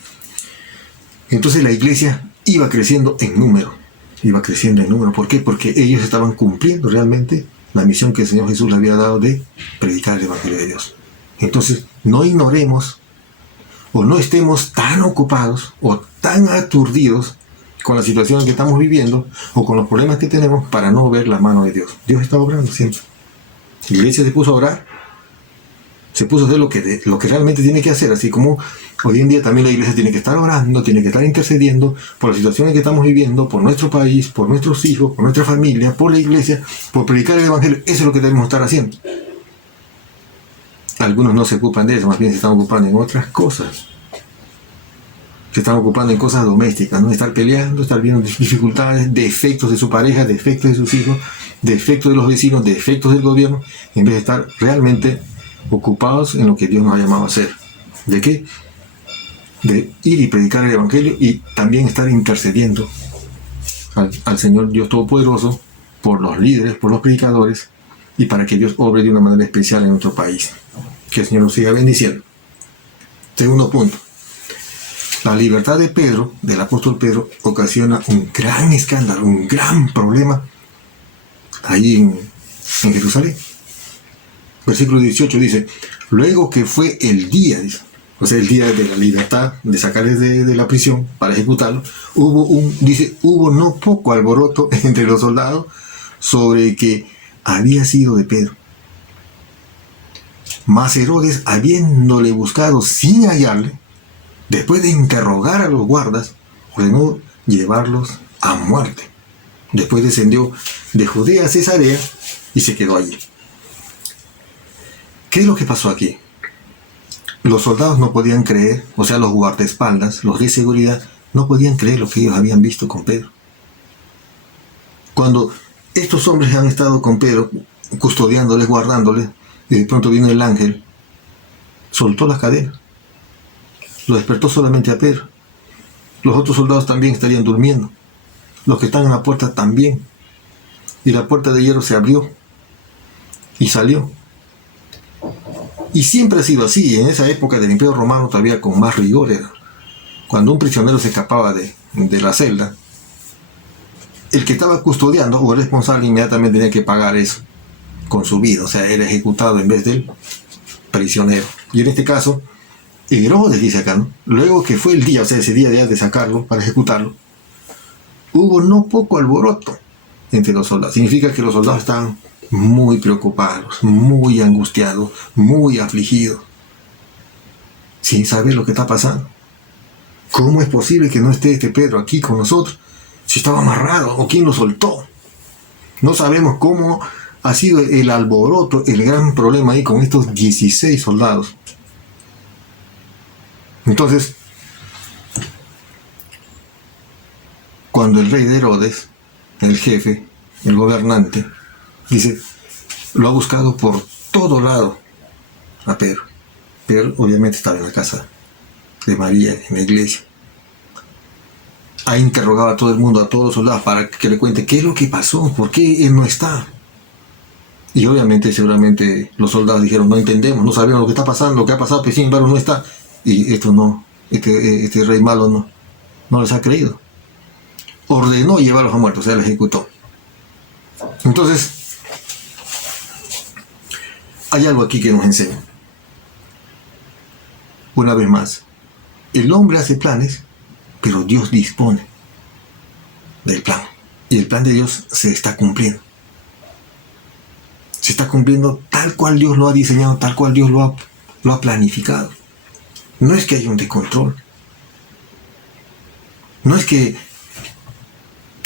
Entonces la iglesia iba creciendo en número. ¿Por qué? Porque ellos estaban cumpliendo realmente la misión que el Señor Jesús le había dado de predicar el Evangelio de Dios. Entonces, no ignoremos o no estemos tan ocupados o tan aturdidos con la situación en que estamos viviendo o con los problemas que tenemos para no ver la mano de Dios. Dios está obrando siempre. La iglesia se puso a orar, se puso a hacer lo que realmente tiene que hacer, así como hoy en día también la iglesia tiene que estar orando, tiene que estar intercediendo por la situación en que estamos viviendo, por nuestro país, por nuestros hijos, por nuestra familia, por la iglesia, por predicar el Evangelio. Eso es lo que debemos estar haciendo. Algunos no se ocupan de eso, más bien se están ocupando en otras cosas. Se están ocupando en cosas domésticas, ¿no? Estar peleando, estar viendo dificultades, defectos de su pareja, defectos de sus hijos, defectos de los vecinos, defectos del gobierno, en vez de estar realmente ocupados en lo que Dios nos ha llamado a hacer. ¿De qué? De ir y predicar el Evangelio y también estar intercediendo al Señor Dios Todopoderoso por los líderes, por los predicadores y para que Dios obre de una manera especial en nuestro país. Que el Señor nos siga bendiciendo. Segundo punto. La libertad de Pedro, del apóstol Pedro, ocasiona un gran escándalo, un gran problema allí en Jerusalén. Versículo 18 dice: luego que fue el día, o sea, el día de la libertad, de sacarles de la prisión para ejecutarlo, hubo no poco alboroto entre los soldados sobre que había sido de Pedro. Mas Herodes, habiéndole buscado sin hallarle, después de interrogar a los guardas, ordenó llevarlos a muerte. Después descendió de Judea a Cesarea y se quedó allí. ¿Qué es lo que pasó aquí? Los soldados no podían creer, o sea, los guardaespaldas, los de seguridad, no podían creer lo que ellos habían visto con Pedro. Cuando estos hombres han estado con Pedro, custodiándoles, guardándoles, y de pronto vino el ángel, soltó las cadenas, lo despertó solamente a Pedro. Los otros soldados también estarían durmiendo, los que están en la puerta también, y la puerta de hierro se abrió y salió. Y siempre ha sido así. En esa época del Imperio Romano todavía con más rigor era. Cuando un prisionero se escapaba de la celda, el que estaba custodiando o el responsable inmediatamente tenía que pagar eso con su vida, o sea, era ejecutado en vez del prisionero. Y en este caso, Herodes dice acá, ¿no? Luego que fue el día, o sea, ese día ya de sacarlo para ejecutarlo, hubo no poco alboroto entre los soldados. Significa que los soldados estaban muy preocupados, muy angustiados, muy afligidos, sin saber lo que está pasando. ¿Cómo es posible que no esté este Pedro aquí con nosotros? Si estaba amarrado, o quién lo soltó. No sabemos cómo ha sido el alboroto, el gran problema ahí con estos 16 soldados. Entonces, cuando el rey de Herodes, el jefe, el gobernante, dice, lo ha buscado por todo lado a Pedro. Pedro obviamente estaba en la casa de María, en la iglesia. Ha interrogado a todo el mundo, a todos los soldados, para que le cuente qué es lo que pasó, por qué él no está. Y obviamente, seguramente, los soldados dijeron, no entendemos, no sabemos lo que está pasando, lo que ha pasado, pero sin embargo no está. Y esto no, este rey malo no les ha creído. Ordenó llevarlos a muertos, o sea, los ejecutó. Entonces, hay algo aquí que nos enseña. Una vez más, el hombre hace planes, pero Dios dispone del plan. Y el plan de Dios se está cumpliendo. Se está cumpliendo tal cual Dios lo ha diseñado, tal cual Dios lo ha planificado. No es que haya un descontrol. No es que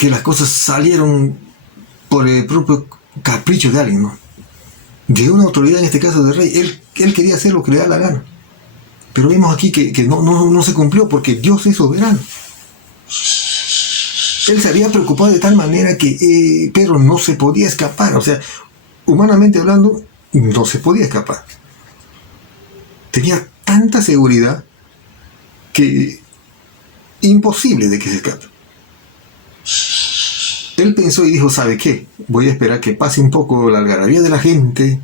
las cosas salieron por el propio capricho de alguien, ¿no? De una autoridad, en este caso del rey. Él quería hacer lo que le da la gana. Pero vemos aquí que no se cumplió porque Dios es soberano. Él se había preocupado de tal manera que Pedro no se podía escapar. O sea, humanamente hablando, no se podía escapar. Tenía tanta seguridad que imposible de que se escape. Él pensó y dijo, ¿sabe qué? Voy a esperar que pase un poco la algarabía de la gente,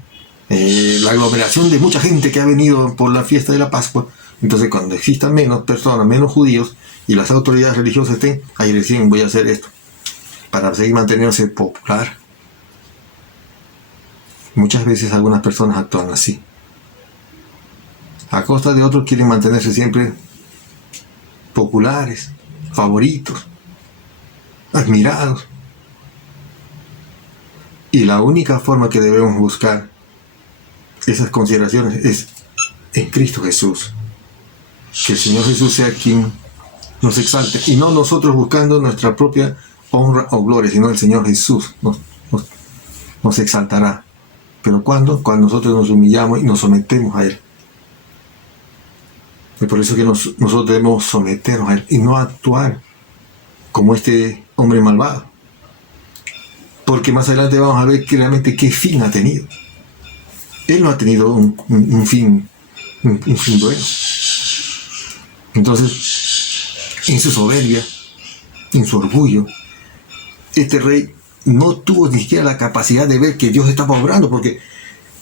la aglomeración de mucha gente que ha venido por la fiesta de la Pascua. Entonces, cuando existan menos personas, menos judíos, y las autoridades religiosas estén, ahí recién voy a hacer esto, para seguir manteniéndose popular. Muchas veces algunas personas actúan así. A costa de otros quieren mantenerse siempre populares, favoritos, admirados. Y la única forma que debemos buscar esas consideraciones es en Cristo Jesús. Que el Señor Jesús sea quien nos exalte, y no nosotros buscando nuestra propia honra o gloria, sino el Señor Jesús nos exaltará. ¿Pero cuándo? Cuando nosotros nos humillamos y nos sometemos a Él. Es por eso que nosotros debemos someternos a Él y no actuar como este hombre malvado. Porque más adelante vamos a ver claramente qué fin ha tenido. Él no ha tenido un fin bueno. Entonces, en su soberbia, en su orgullo, este rey no tuvo ni siquiera la capacidad de ver que Dios estaba obrando, porque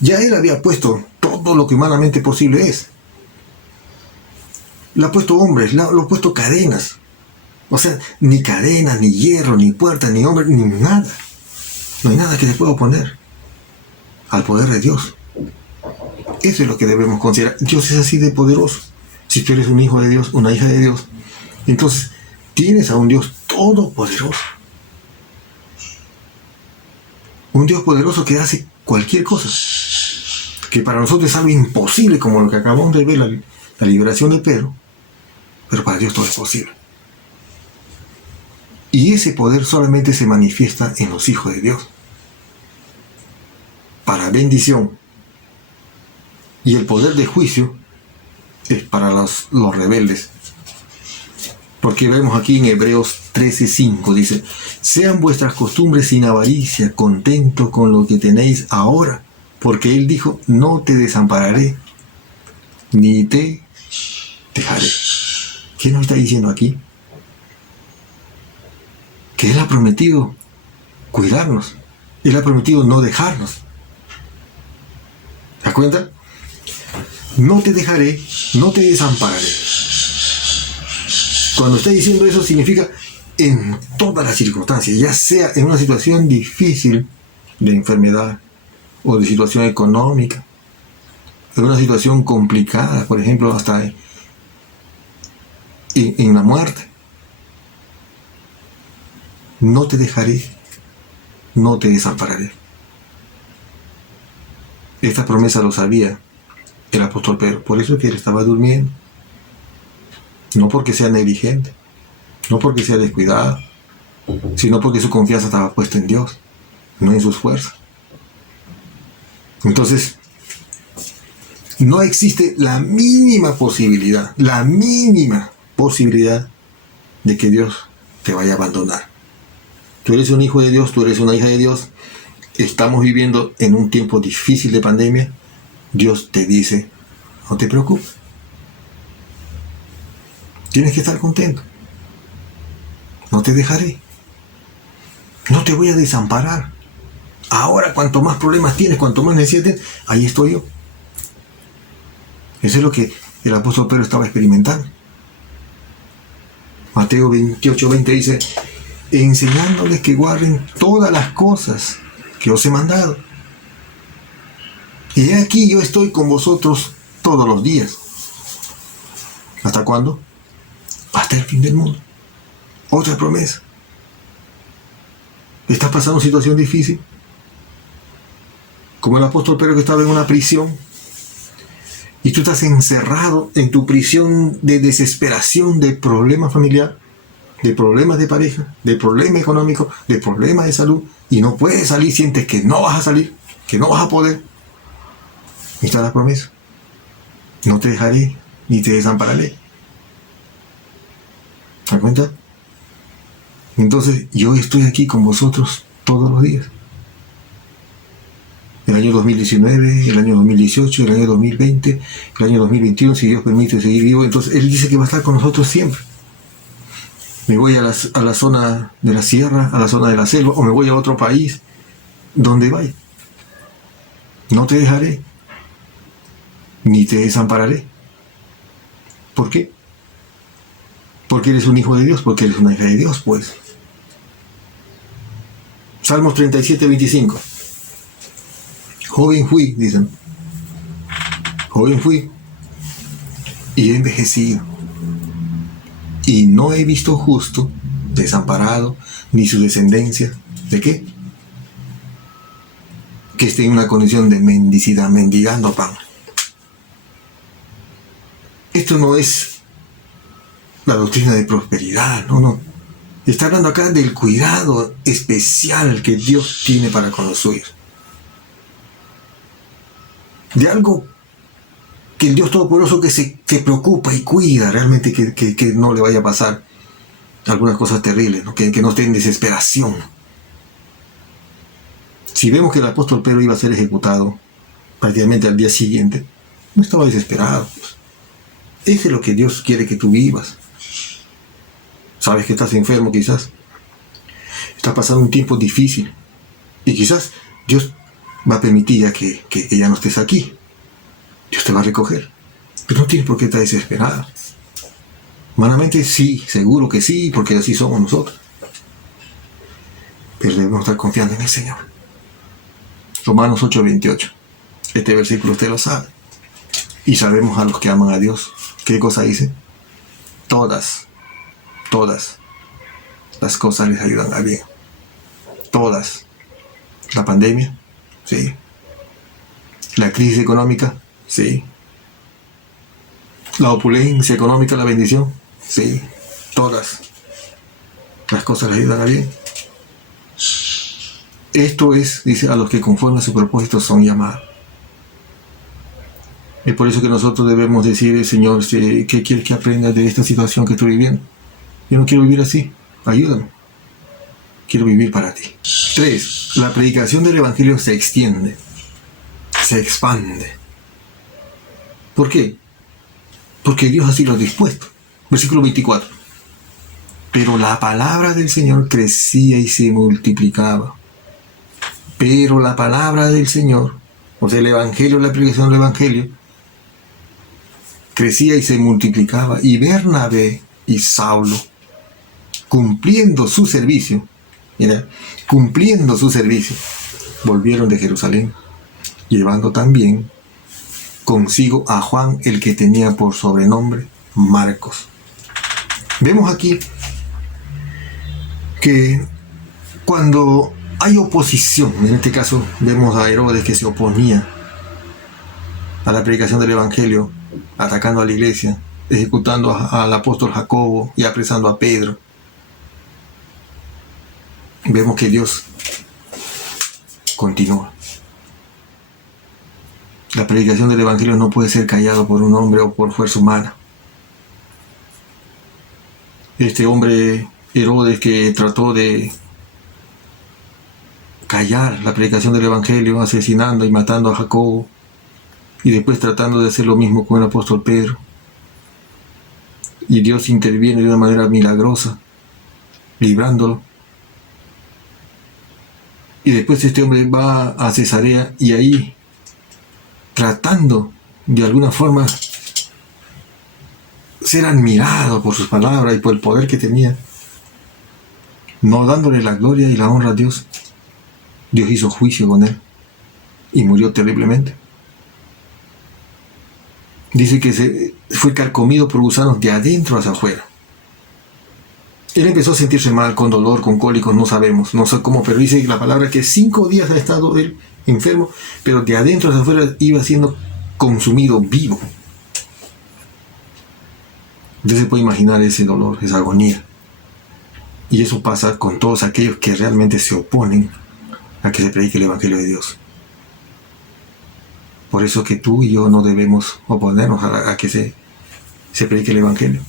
ya él había puesto todo lo que humanamente posible es. Le ha puesto hombres, le ha puesto cadenas. O sea, ni cadenas, ni hierro, ni puertas, ni hombres, ni nada. No hay nada que se pueda oponer al poder de Dios. Eso es lo que debemos considerar. Dios es así de poderoso. Si tú eres un hijo de Dios, una hija de Dios, entonces tienes a un Dios todopoderoso. Un Dios poderoso que hace cualquier cosa. Que para nosotros es algo imposible, como lo que acabamos de ver, la liberación de Pedro. Pero para Dios todo es posible. Y ese poder solamente se manifiesta en los hijos de Dios. Para bendición. Y el poder de juicio es para los rebeldes. Porque vemos aquí en Hebreos 13:5, dice, sean vuestras costumbres sin avaricia, contentos con lo que tenéis ahora, porque Él dijo, no te desampararé, ni te dejaré. ¿Qué nos está diciendo aquí? Que Él ha prometido cuidarnos. Él ha prometido no dejarnos. ¿Te das cuenta? No te dejaré, no te desampararé. Cuando está diciendo eso significa en todas las circunstancias, ya sea en una situación difícil de enfermedad o de situación económica, en una situación complicada, por ejemplo, hasta en la muerte. No te dejaré, no te desampararé. Esta promesa lo sabía el apóstol Pedro, por eso es que él estaba durmiendo. No porque sea negligente, no porque sea descuidado, sino porque su confianza estaba puesta en Dios, no en sus fuerzas. Entonces, no existe la mínima posibilidad de que Dios te vaya a abandonar. Tú eres un hijo de Dios, tú eres una hija de Dios. Estamos viviendo en un tiempo difícil de pandemia. Dios te dice, no te preocupes. Tienes que estar contento. No te dejaré. No te voy a desamparar. Ahora, cuanto más problemas tienes, cuanto más necesidades, ahí estoy yo. Eso es lo que el apóstol Pedro estaba experimentando. Mateo 28:20 dice, enseñándoles que guarden todas las cosas que os he mandado. Y he aquí yo estoy con vosotros todos los días. ¿Hasta cuándo? Hasta el fin del mundo. Otra promesa. ¿Estás pasando una situación difícil? Como el apóstol Pedro, que estaba en una prisión, y tú estás encerrado en tu prisión de desesperación, de problema familiar, de problemas de pareja, de problema económico, de problemas de salud, y no puedes salir, sientes que no vas a salir, que no vas a poder. Ahí está la promesa. No te dejaré ni te desampararé. ¿Te das cuenta? Entonces, yo estoy aquí con vosotros todos los días. El año 2019, el año 2018, el año 2020, el año 2021, si Dios permite seguir vivo. Entonces, Él dice que va a estar con nosotros siempre. Me voy a la zona de la sierra, a la zona de la selva, o me voy a otro país, donde vaya. No te dejaré, ni te desampararé. ¿Por qué? Porque eres un hijo de Dios, porque eres una hija de Dios, pues. Salmos 37:25. Joven fui, dicen. Joven fui y he envejecido. Y no he visto justo desamparado, ni su descendencia. ¿De qué? Que esté en una condición de mendicidad, mendigando pan. Esto no es la doctrina de prosperidad, no. Está hablando acá del cuidado especial que Dios tiene para con los suyos. De algo que el Dios Todopoderoso que se preocupa y cuida realmente que no le vaya a pasar algunas cosas terribles, ¿no? Que no esté en desesperación. Si vemos que el apóstol Pedro iba a ser ejecutado prácticamente al día siguiente, no estaba desesperado. Eso es lo que Dios quiere que tú vivas. Sabes que estás enfermo quizás. Estás pasando un tiempo difícil. Y quizás Dios va a permitir ya que ya no estés aquí. Dios te va a recoger. Pero no tienes por qué estar desesperado. Humanamente sí, seguro que sí, porque así somos nosotros. Pero debemos estar confiando en el Señor. Romanos 8:28. Este versículo usted lo sabe. Y sabemos a los que aman a Dios. ¿Qué cosa dice? Todas las cosas les ayudan a bien. Todas. La pandemia, sí. La crisis económica, sí. La opulencia económica, la bendición, sí. Todas las cosas les ayudan a bien. Esto es, dice, a los que conforme a su propósito son llamados. Es por eso que nosotros debemos decir, Señor, ¿qué quieres que aprenda de esta situación que estoy viviendo? Yo no quiero vivir así, ayúdame. Quiero vivir para ti. 3. La predicación del Evangelio se extiende, se expande. ¿Por qué? Porque Dios así lo ha dispuesto. Versículo 24. Pero la palabra del Señor crecía y se multiplicaba. Pero la palabra del Señor, o sea, el Evangelio, la predicación del Evangelio, crecía y se multiplicaba. Y Bernabé y Saulo, cumpliendo su servicio, volvieron de Jerusalén, llevando también consigo a Juan, el que tenía por sobrenombre Marcos. Vemos aquí que cuando hay oposición, en este caso vemos a Herodes que se oponía a la predicación del Evangelio, atacando a la iglesia, ejecutando al apóstol Jacobo y apresando a Pedro. Vemos que Dios continúa. La predicación del Evangelio no puede ser callado por un hombre o por fuerza humana. Este hombre Herodes, que trató de callar la predicación del Evangelio, asesinando y matando a Jacobo, y después tratando de hacer lo mismo con el apóstol Pedro. Y Dios interviene de una manera milagrosa, librándolo. Y después este hombre va a Cesarea y ahí, tratando de alguna forma ser admirado por sus palabras y por el poder que tenía, no dándole la gloria y la honra a Dios, Dios hizo juicio con él y murió terriblemente. Dice que se fue carcomido por gusanos de adentro hacia afuera. Él empezó a sentirse mal, con dolor, con cólicos, no sabemos, no sé cómo, pero dice la palabra que 5 días ha estado él enfermo, pero de adentro hacia afuera iba siendo consumido vivo. Usted se puede imaginar ese dolor, esa agonía. Y eso pasa con todos aquellos que realmente se oponen a que se predique el Evangelio de Dios. Por eso que tú y yo no debemos oponernos a que se predique el Evangelio.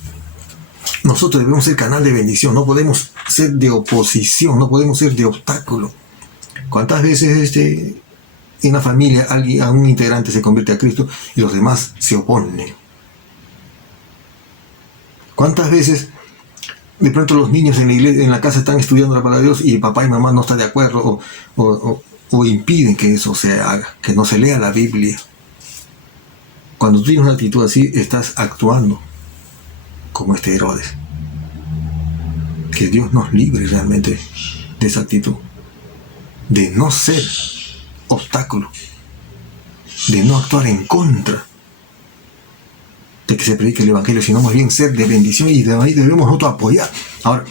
Nosotros debemos ser canal de bendición, no podemos ser de oposición, no podemos ser de obstáculo. ¿Cuántas veces en una familia a un integrante se convierte a Cristo y los demás se oponen? ¿Cuántas veces de pronto los niños en la iglesia, en la casa, están estudiando la palabra de Dios y papá y mamá no están de acuerdo o impiden que eso se haga, que no se lea la Biblia? Cuando tú tienes una actitud así, estás actuando como este Herodes. Que Dios nos libre realmente de esa actitud, de no ser obstáculo, de no actuar en contra de que se predique el Evangelio, sino más bien ser de bendición, y de ahí debemos nosotros apoyar. Ahora,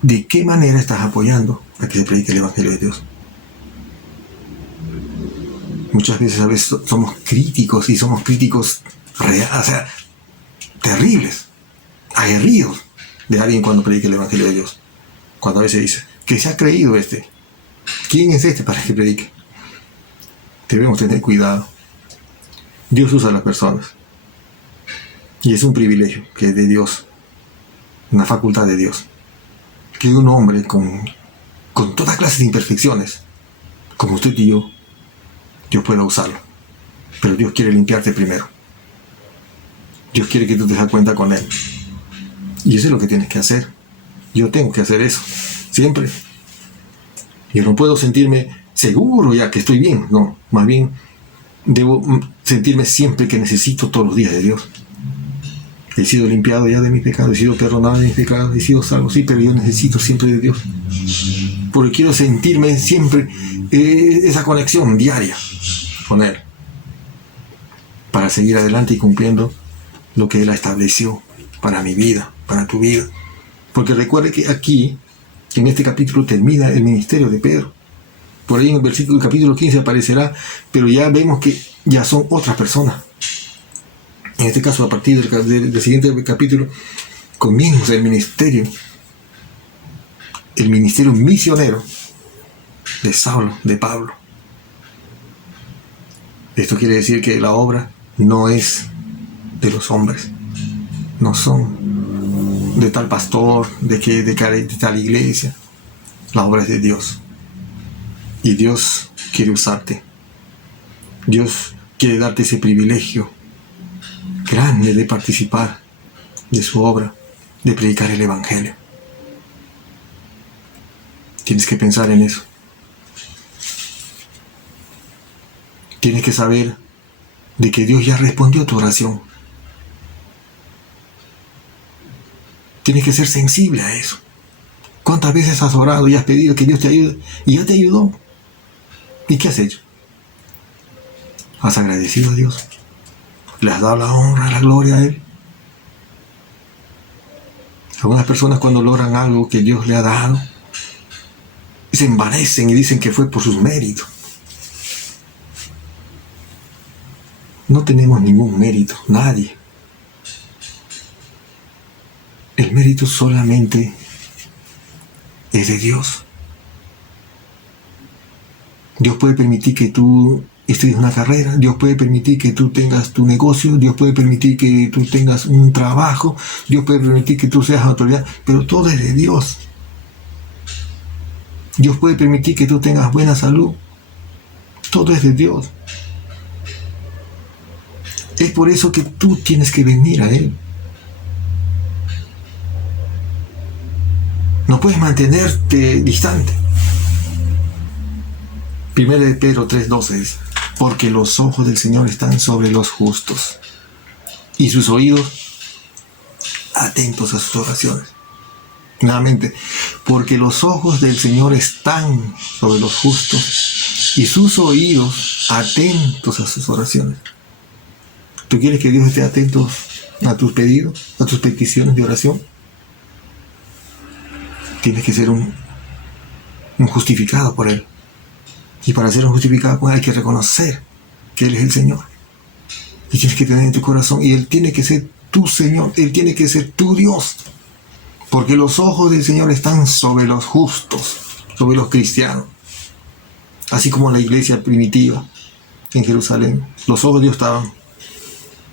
¿de qué manera estás apoyando a que se predique el Evangelio de Dios? Muchas veces a veces somos críticos, y somos críticos terribles, aguerridos de alguien cuando predique el Evangelio de Dios. Cuando a veces dice, ¿qué se ha creído este? ¿Quién es este para que predique? Debemos tener cuidado. Dios usa a las personas. Y es un privilegio que es de Dios, una facultad de Dios, que un hombre con toda clase de imperfecciones, como usted y yo, Dios pueda usarlo. Pero Dios quiere limpiarte primero. Dios quiere que tú te des cuenta con Él. Y eso es lo que tienes que hacer. Yo tengo que hacer eso, siempre. Yo no puedo sentirme seguro ya que estoy bien, no. Más bien, debo sentirme siempre que necesito todos los días de Dios. He sido limpiado ya de mis pecados, he sido perdonado de mis pecados, he sido salvo, sí, pero yo necesito siempre de Dios. Porque quiero sentirme siempre esa conexión diaria con Él, para seguir adelante y cumpliendo lo que Él estableció para mi vida, para tu vida. Porque recuerde que aquí, en este capítulo, termina el ministerio de Pedro. Por ahí en el capítulo 15 aparecerá, pero ya vemos que ya son otras personas. En este caso, a partir del siguiente capítulo, comienza el ministerio misionero de Saulo, de Pablo. Esto quiere decir que la obra no es de los hombres, no son de tal pastor, de tal iglesia. La obra es de Dios. Y Dios quiere usarte. Dios quiere darte ese privilegio grande de participar de su obra, de predicar el Evangelio. Tienes que pensar en eso. Tienes que saber de que Dios ya respondió a tu oración. Tienes que ser sensible a eso. ¿Cuántas veces has orado y has pedido que Dios te ayude y ya te ayudó? ¿Y qué has hecho? ¿Has agradecido a Dios? ¿Le has dado la honra, la gloria a Él? Algunas personas, cuando logran algo que Dios le ha dado, se envanecen y dicen que fue por sus méritos. No tenemos ningún mérito, nadie. El mérito solamente es de Dios. Dios puede permitir que tú estudies una carrera, Dios puede permitir que tú tengas tu negocio, Dios puede permitir que tú tengas un trabajo, Dios puede permitir que tú seas autoridad, pero todo es de Dios. Dios puede permitir que tú tengas buena salud, todo es de Dios. Es por eso que tú tienes que venir a Él. No puedes mantenerte distante. 1 de Pedro 3:12 dice: porque los ojos del Señor están sobre los justos y sus oídos atentos a sus oraciones. Nuevamente, porque los ojos del Señor están sobre los justos y sus oídos atentos a sus oraciones. ¿Tú quieres que Dios esté atento a tus pedidos, a tus peticiones de oración? Tienes que ser un justificado por Él. Y para ser un justificado por Él hay que reconocer que Él es el Señor. Y tienes que tener en tu corazón, y Él tiene que ser tu Señor, Él tiene que ser tu Dios. Porque los ojos del Señor están sobre los justos, sobre los cristianos. Así como la iglesia primitiva en Jerusalén. Los ojos de Dios estaban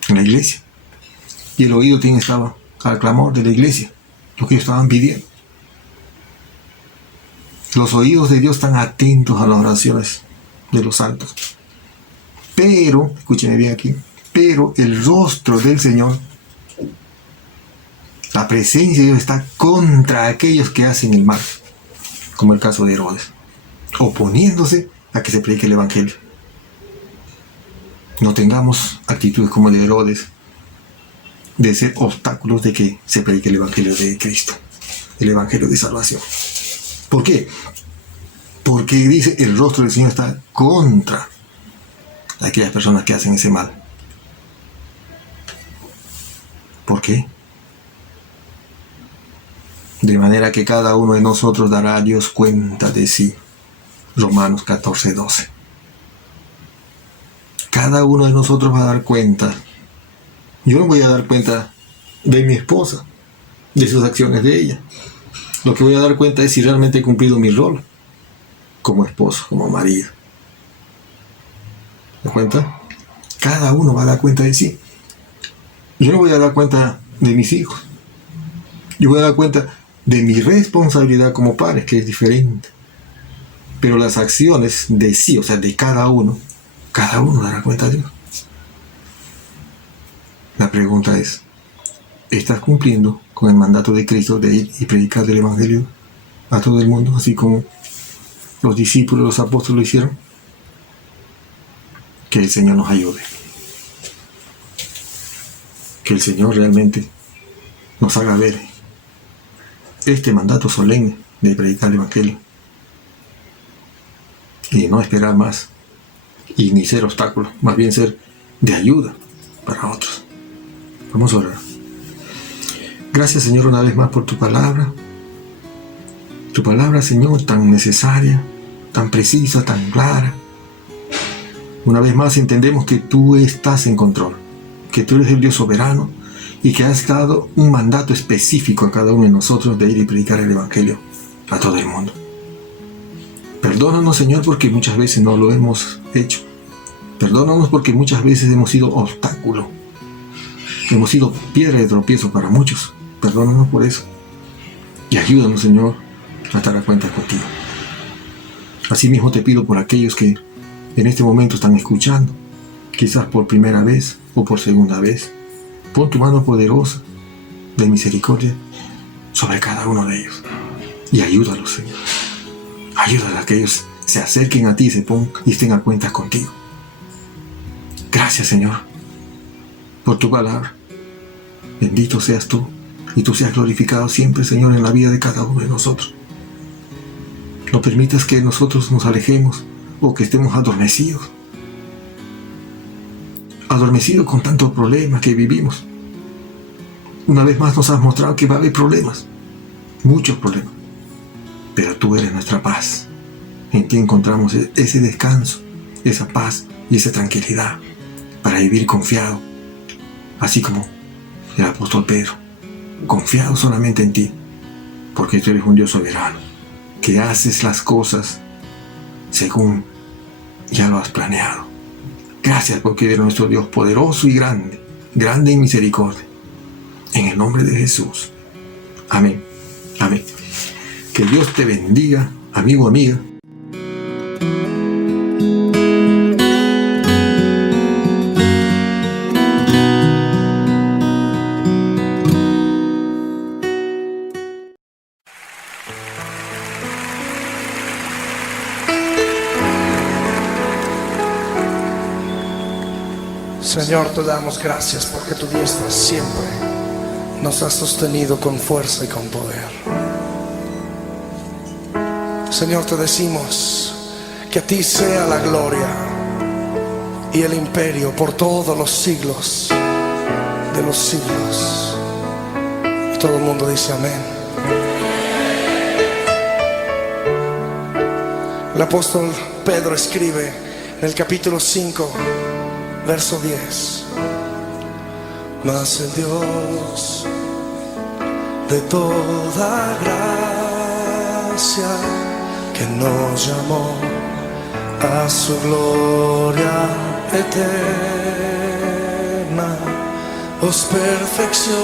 en la iglesia. Y el oído también estaba al clamor de la iglesia, lo que ellos estaban pidiendo. Los oídos de Dios están atentos a las oraciones de los santos. Pero, escúchenme bien aquí, pero el rostro del Señor, la presencia de Dios está contra aquellos que hacen el mal, como el caso de Herodes, oponiéndose a que se predique el Evangelio. No tengamos actitudes como de Herodes, de ser obstáculos de que se predique el Evangelio de Cristo, el Evangelio de salvación. ¿Por qué? Porque dice, el rostro del Señor está contra aquellas personas que hacen ese mal. ¿Por qué? De manera que cada uno de nosotros dará a Dios cuenta de sí. Romanos 14:12. Cada uno de nosotros va a dar cuenta. Yo no voy a dar cuenta de mi esposa, de sus acciones de ella. Lo que voy a dar cuenta es si realmente he cumplido mi rol como esposo, como marido. ¿Me das cuenta? Cada uno va a dar cuenta de sí. Yo no voy a dar cuenta de mis hijos. Yo voy a dar cuenta de mi responsabilidad como padre, que es diferente. Pero las acciones de sí, o sea, de cada uno dará cuenta de Dios. La pregunta es, ¿estás cumpliendo con el mandato de Cristo de ir y predicar el Evangelio a todo el mundo, así como los discípulos, los apóstoles lo hicieron? Que el Señor nos ayude. Que el Señor realmente nos haga ver este mandato solemne de predicar el Evangelio. Y no esperar más, y ni ser obstáculo, más bien ser de ayuda para otros. Vamos a orar. Gracias, Señor, una vez más por tu palabra. Tu palabra, Señor, tan necesaria, tan precisa, tan clara. Una vez más entendemos que tú estás en control, que tú eres el Dios soberano y que has dado un mandato específico a cada uno de nosotros de ir y predicar el Evangelio a todo el mundo. Perdónanos, Señor, porque muchas veces no lo hemos hecho. Perdónanos porque muchas veces hemos sido obstáculo. Hemos sido piedra de tropiezo para muchos. Perdónanos por eso. Y ayúdanos, Señor, a estar a cuenta contigo. Asimismo te pido por aquellos que en este momento están escuchando, quizás por primera vez o por segunda vez. Pon tu mano poderosa de misericordia sobre cada uno de ellos. Y ayúdalos, Señor. Ayúdalos a que ellos se acerquen a ti y estén a cuenta contigo. Gracias, Señor, por tu palabra. Bendito seas tú, y tú seas glorificado siempre, Señor, en la vida de cada uno de nosotros. No permitas que nosotros nos alejemos o que estemos adormecidos con tantos problemas que vivimos. Una vez más nos has mostrado que va a haber problemas, muchos problemas, pero tú eres nuestra paz. En ti encontramos ese descanso, esa paz y esa tranquilidad para vivir confiado, así como el apóstol Pedro, confiado solamente en ti, porque tú eres un Dios soberano, que haces las cosas según ya lo has planeado, Gracias porque eres nuestro Dios poderoso y grande, grande en misericordia. En el nombre de Jesús. Amén. Amén. Que Dios te bendiga, amigo, amiga. Señor, te damos gracias porque tu diestra siempre nos ha sostenido con fuerza y con poder. Señor, te decimos que a ti sea la gloria y el imperio por todos los siglos de los siglos. Y todo el mundo dice amén. El apóstol Pedro escribe en el capítulo 5, verso 10: mas el Dios de toda gracia, que nos llamó a su gloria eterna, os perfeccione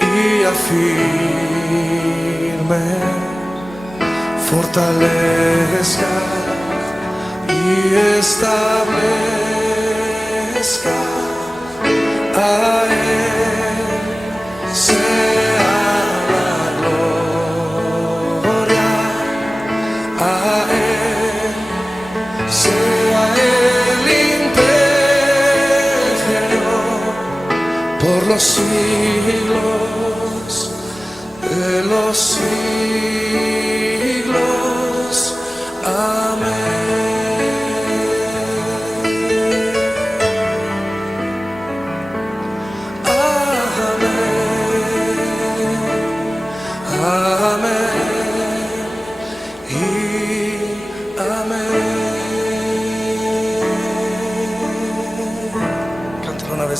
y afirme, fortalezca y establezca. A Él sea la gloria, a Él sea el imperio por los siglos de los siglos. Amén.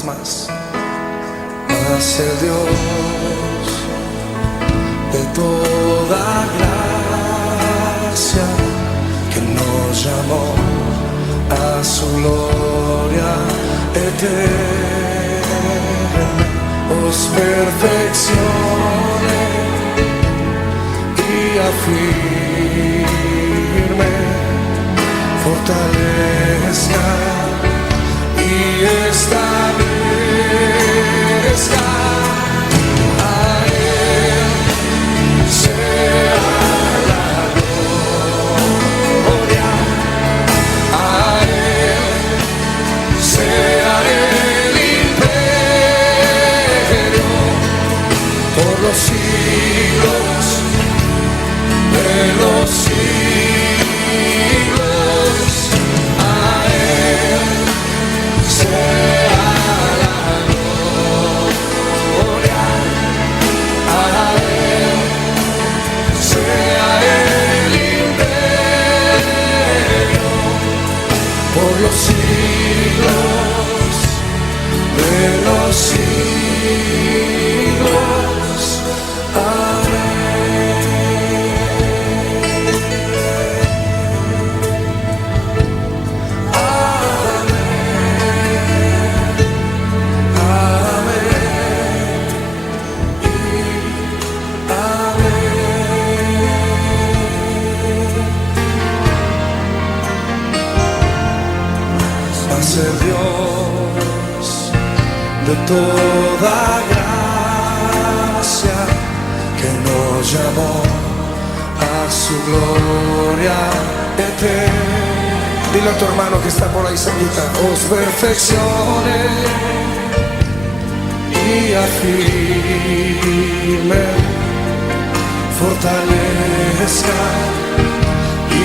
Más. Mas el Dios de toda gracia, que nos llamó a su gloria eterna, os perfeccione y afirme, fortalezca y establezca. A Él sea la gloria, a Él sea el imperio por los siglos de los siglos. A Él sea la gloria, a Él sea el imperio por los siglos de los siglos. Amén. El Dios de toda gracia, que nos llamó a su gloria eterna. Dile a tu hermano que está por ahí cerquita: os perfeccione y afirme, fortalezca y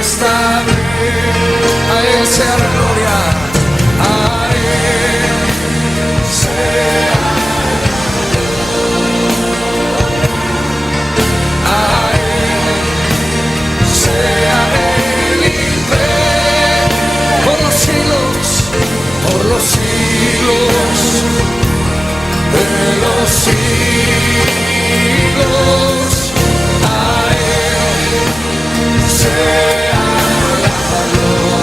establezca. A Él sea la gloria, a Él sea la gloria, a Él sea el imperio por los siglos de los siglos. A Él sea la gloria.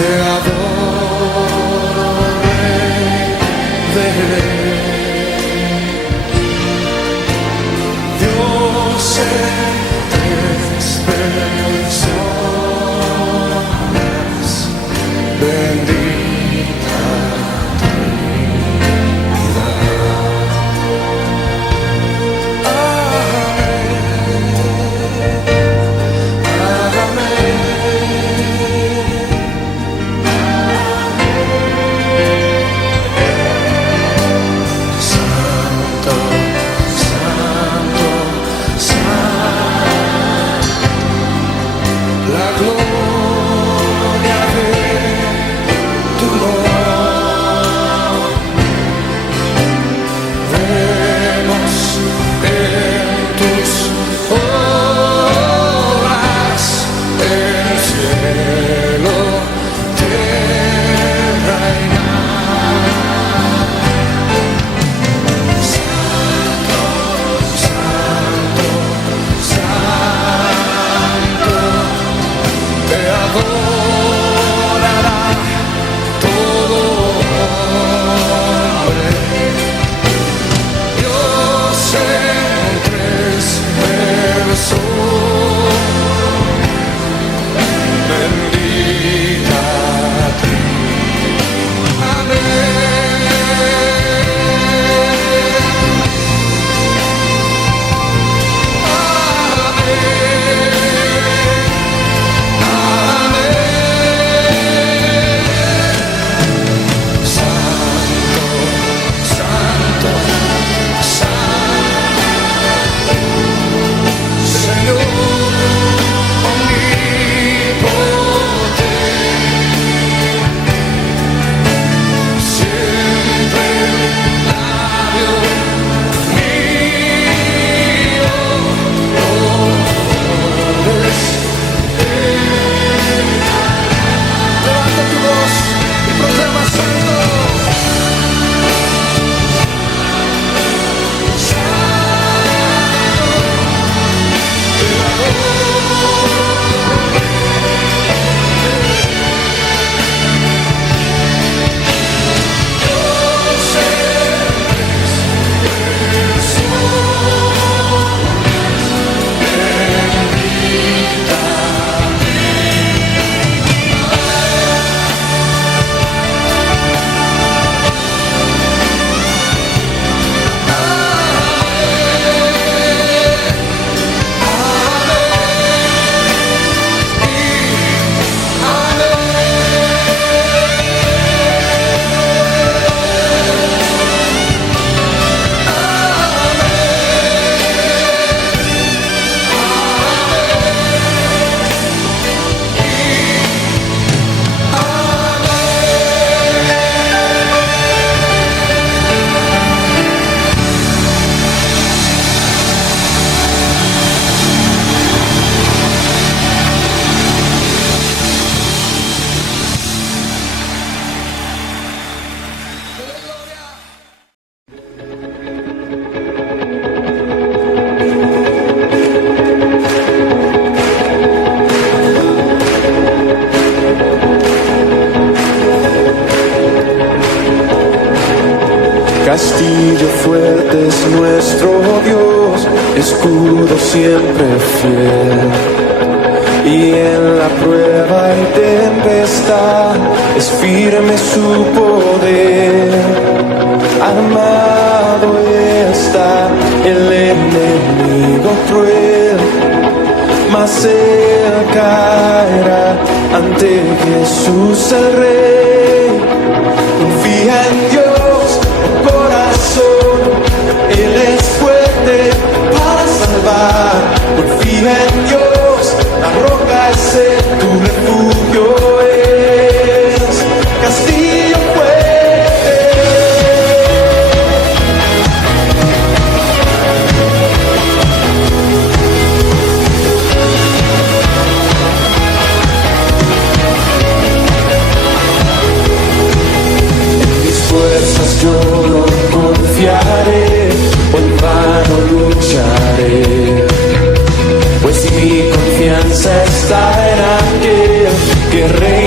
te adoro, Rey de Dios en tres personas, bendita Trinidad. Santo, Santo, Santo, la gloria de tu nombre. Vemos en tus obras el cielo, tierra y mar. Santo, Santo, Santo, te adorará todo hombre. Dios en tres personas, bendita Trinidad. Amén. Santo, Santo, Santo, Señor omnipotente, siempre labio mío, levanta tu voz y proclama santo. Castillo fuerte es nuestro Dios, escudo siempre fiel. Y en la prueba y tempestad es firme su poder. Armado está el enemigo cruel, mas él caerá ante Jesús el Rey. Confía en Dios, oh corazón, Él es fuerte para salvar. Confía en Dios, la roca es Él, tu refugio es castillo fuerte. En mis fuerzas yo no confiaré, o en vano lucharé, pues mi confianza está en aquel que reina.